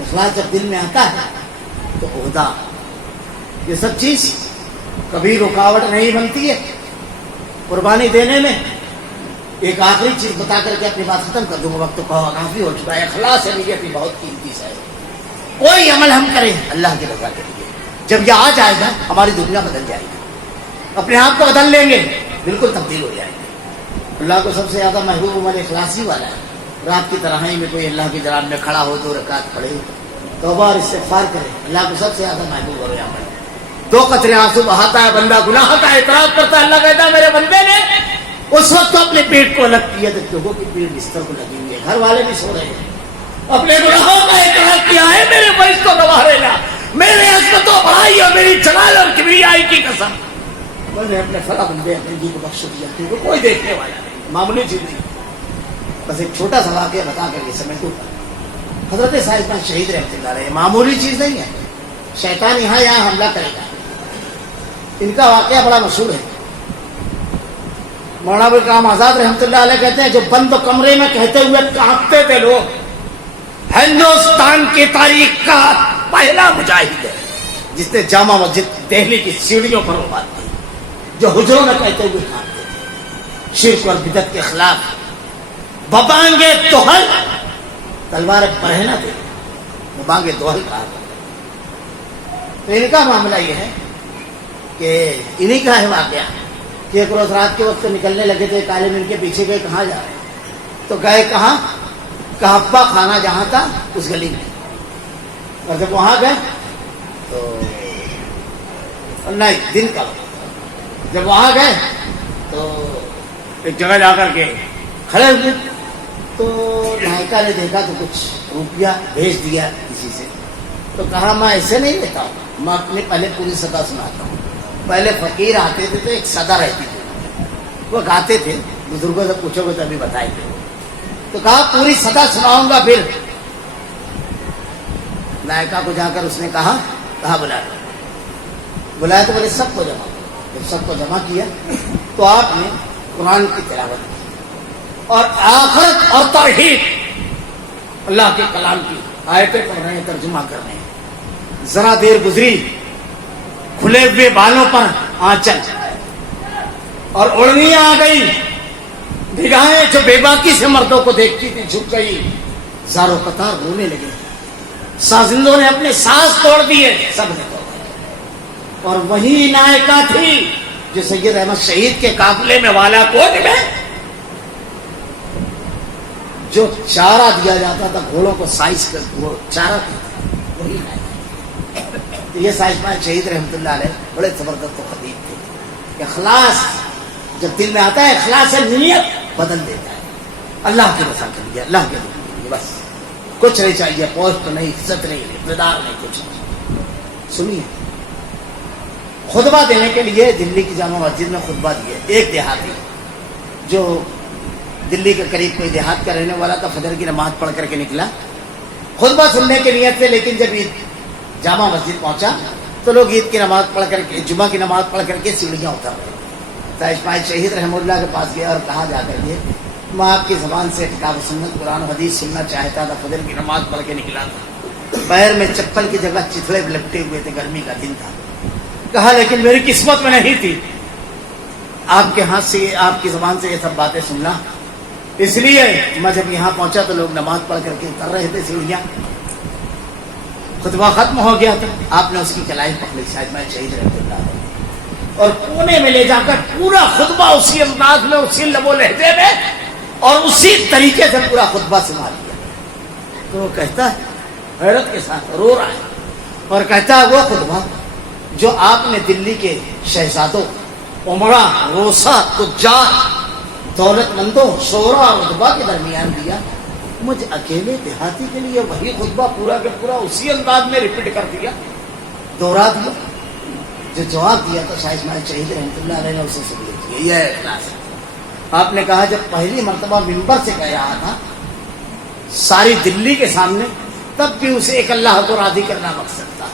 اخلاص جب دل میں آتا ہے تو عہدہ یہ سب چیز کبھی رکاوٹ نہیں بنتی ہے قربانی دینے میں. ایک آخری چیز بتا کر کے اپنی بات ختم کر دوں گا، وقت تو کافی ہو چکا ہے. اخلاص ہے نیت بہت قیمتی ہے. کوئی عمل ہم کریں اللہ کی رضا کے لیے، جب یہ آ جائے گا ہماری دنیا بدل جائے گی، اپنے آپ کو بدل لیں گے، بالکل تبدیل ہو جائے گی. اللہ کو سب سے زیادہ محبوب عمل اخلاصی والا ہے. رات کی تراہی میں کوئی اللہ کی جناب میں کھڑا ہو 2 رکعت پڑھے، توبہ اور استغفار کرے، اللہ کو سب سے زیادہ محبوب اور عمل. 2 قطرے آنسو بہاتا ہے بندہ، گناہ کا اعتراف کرتا ہے، اللہ کہتا ہے میرے بندے نے اس وقت تو اپنے پیٹ کو الگ کیا جب لوگوں کی پیٹ بستر کو لگی ہوئی ہے، گھر والے بھی سو رہے ہیں، اپنے گناہوں کا اعتراف کیا ہے، میرے وجہ کو گواہ لینا، میرے عظمت و بڑائی اور میری جلال اور کبریائی کی قسم میں نے اپنے فلاں بندے اپنے جی کو بخش دیا، کیونکہ کوئی دیکھنے والا نہیں، معمولی چیز نہیں. بس ایک چھوٹا سا واقعہ بتا کر یہ سمجھ دوں. حضرت صاحب شہید رحمۃ اللہ علیہ معمولی چیز نہیں ہے، شیطان یہاں حملہ کرے گا. ان کا واقعہ بڑا مشہور ہے. مولانا ابو الکلام آزاد رحمۃ اللہ علیہ کہتے ہیں جو بند کمرے میں کہتے ہوئے کانپتے تھے لوگ، ہندوستان کی تاریخ کا پہلا مجاہد ہے جس نے جامع مسجد دہلی کی سیڑھیوں پر وفات دی، جو حجروں میں کہتے ہوئے کانپتے تھے شرک اور بدعت کے خلاف. ببانگے توہل تلوار پرہنا دے، ببانگے توہل کہا. تو ان کا معاملہ یہ ہے کہ انہی کا ہے واقعہ کہ ایک روز رات کے وقت نکلنے لگے تھے، عالم ان کے پیچھے گئے کہاں جا رہے ہیں، تو گئے کہاں، کہبہ خانہ جہاں تھا اس گلی میں. اور جب وہاں گئے تو نہیں دن کا وقت، جب وہاں گئے تو ایک جگہ جا کر کے کھڑے ہوئے تو نائکا نے دیکھا تو کچھ روپیہ بھیج دیا کسی سے. تو کہا میں ایسے نہیں لیتا ہوں، میں اپنے پہلے پوری سدا سناتا ہوں. پہلے فقیر آتے تھے تو ایک صدا رہتی تھی، وہ گاتے تھے، بزرگوں سے پوچھو گے تو ابھی بتائیں گے. تو کہا پوری صدا سناؤں گا. پھر نائکا کو جا کر اس نے کہا بلایا تو بولے سب کو جمع. جب سب کو جمع کیا تو آپ نے قرآن کی تلاوت کی اور آخرت اور توحید اللہ کے کلام کی آیتیں پڑھ رہے ہیں، ترجمہ کر رہے ہیں. ذرا دیر گزری، کھلے ہوئے بالوں پر آنچل اور اڑنیاں آ گئی، نگاہیں جو بے باکی سے مردوں کو دیکھتی تھی جھک گئی، زاروں قطار رونے لگے. سازندوں نے اپنے ساز توڑ دیے، سب نے توڑ دیے. اور وہی نائکا تھی جو سید احمد شہید کے قافلے میں والا کوٹ میں جو چارہ دیا جاتا تھا گھوڑوں کو سائز کر وہ چارہ تھا، وہی نائکا. یہ صاحب شہید رحمۃ اللہ علیہ بڑے زبردست و خطیب تھے. اخلاص جب دل میں آتا ہے، اخلاص ہے، نیت بدل دیتا ہے. اللہ کی رضا کے لیے، اللہ کے لیے، بس کچھ نہیں چاہیے، پوسٹ نہیں، عزت نہیں، اقتدار نہیں، کچھ نہیں. سنیے، خطبہ دینے کے لیے دلی کی جامع مسجد میں خطبہ دیے. ایک دیہاتی جو دلی کے قریب کوئی دیہات کا رہنے والا تھا، فجر کی نماز پڑھ کر کے نکلا خطبہ سننے کے نیت سے، لیکن جب جامع مسجد پہنچا تو لوگ عید کی نماز پڑھ کر کے، جمعہ کی نماز پڑھ کر کے سیڑھیاں اتر رہے. اسماعیل شہید رحمہ اللہ کے پاس گیا اور کہا جا کر کے میں آپ کی زبان سے کتاب و سنت قرآن حدیث سننا چاہتا تھا، فجر کی نماز پڑھ کے نکلا تھا، پیر میں چپل کی جگہ چتھڑے لپٹے ہوئے تھے، گرمی کا دن تھا. کہا لیکن میری قسمت میں نہیں تھی آپ کے ہاتھ سے، آپ کی زبان سے یہ سب باتیں سننا، اس لیے میں جب یہاں پہنچا تو لوگ نماز پڑھ کر کے اتر رہے تھے سیڑھیاں. خطبہ ختم ہو گیا تھا، آپ نے اس کی کلائی پکڑی، شاید میں شہید رحمۃ اللہ علیہ، اور کونے میں لے جا کر پورا خطبہ اسی انداز میں، اسی لب و لہجے میں اور اسی طریقے سے پورا خطبہ سنا دیا. تو وہ کہتا ہے حیرت کے ساتھ رو رہا ہے اور کہتا ہے وہ خطبہ جو آپ نے دلی کے شہزادوں، عمرا، روسا، تجار، دولت مندوں، شعرا اور ادبا کے درمیان دیا، مجھ اکیلے دیہاتی کے لیے وہی خطبہ پورا کے پورا اسی انداز میں ریپیٹ کر دیا، دوہرا دیا. جو جواب دیا تو شاہ اسماعیل شہید رحمۃ اللہ علیہ نے اسے سبیت کیا. یہ ہے اخلاص. آپ نے کہا جب پہلی مرتبہ ممبر سے کہہ رہا تھا ساری دلی کے سامنے، تب بھی اسے ایک اللہ کو راضی کرنا مقصد تھا.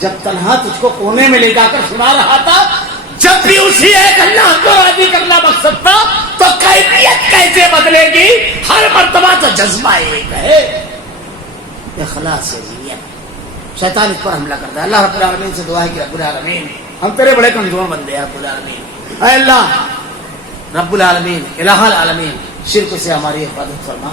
جب تنہا تجھ کو کونے میں لے جا کر سنا رہا تھا، جب بھی اسی ایک اللہ کو راضی کرنا مقصد تھا، تو کیفیت کیسے بدلے گی؟ ہر مرتبہ تو جذبہ ایک ہے، اخلاص نیت. شیطان اس پر حملہ کرتا ہے. اللہ رب العالمین سے دعا ہے کہ رب العالمین ہم تیرے بڑے کمزور بندے ہیں. رب العالمین، اے اللہ رب العالمین، الہ العالمین، شرک سے ہماری حفاظت فرما.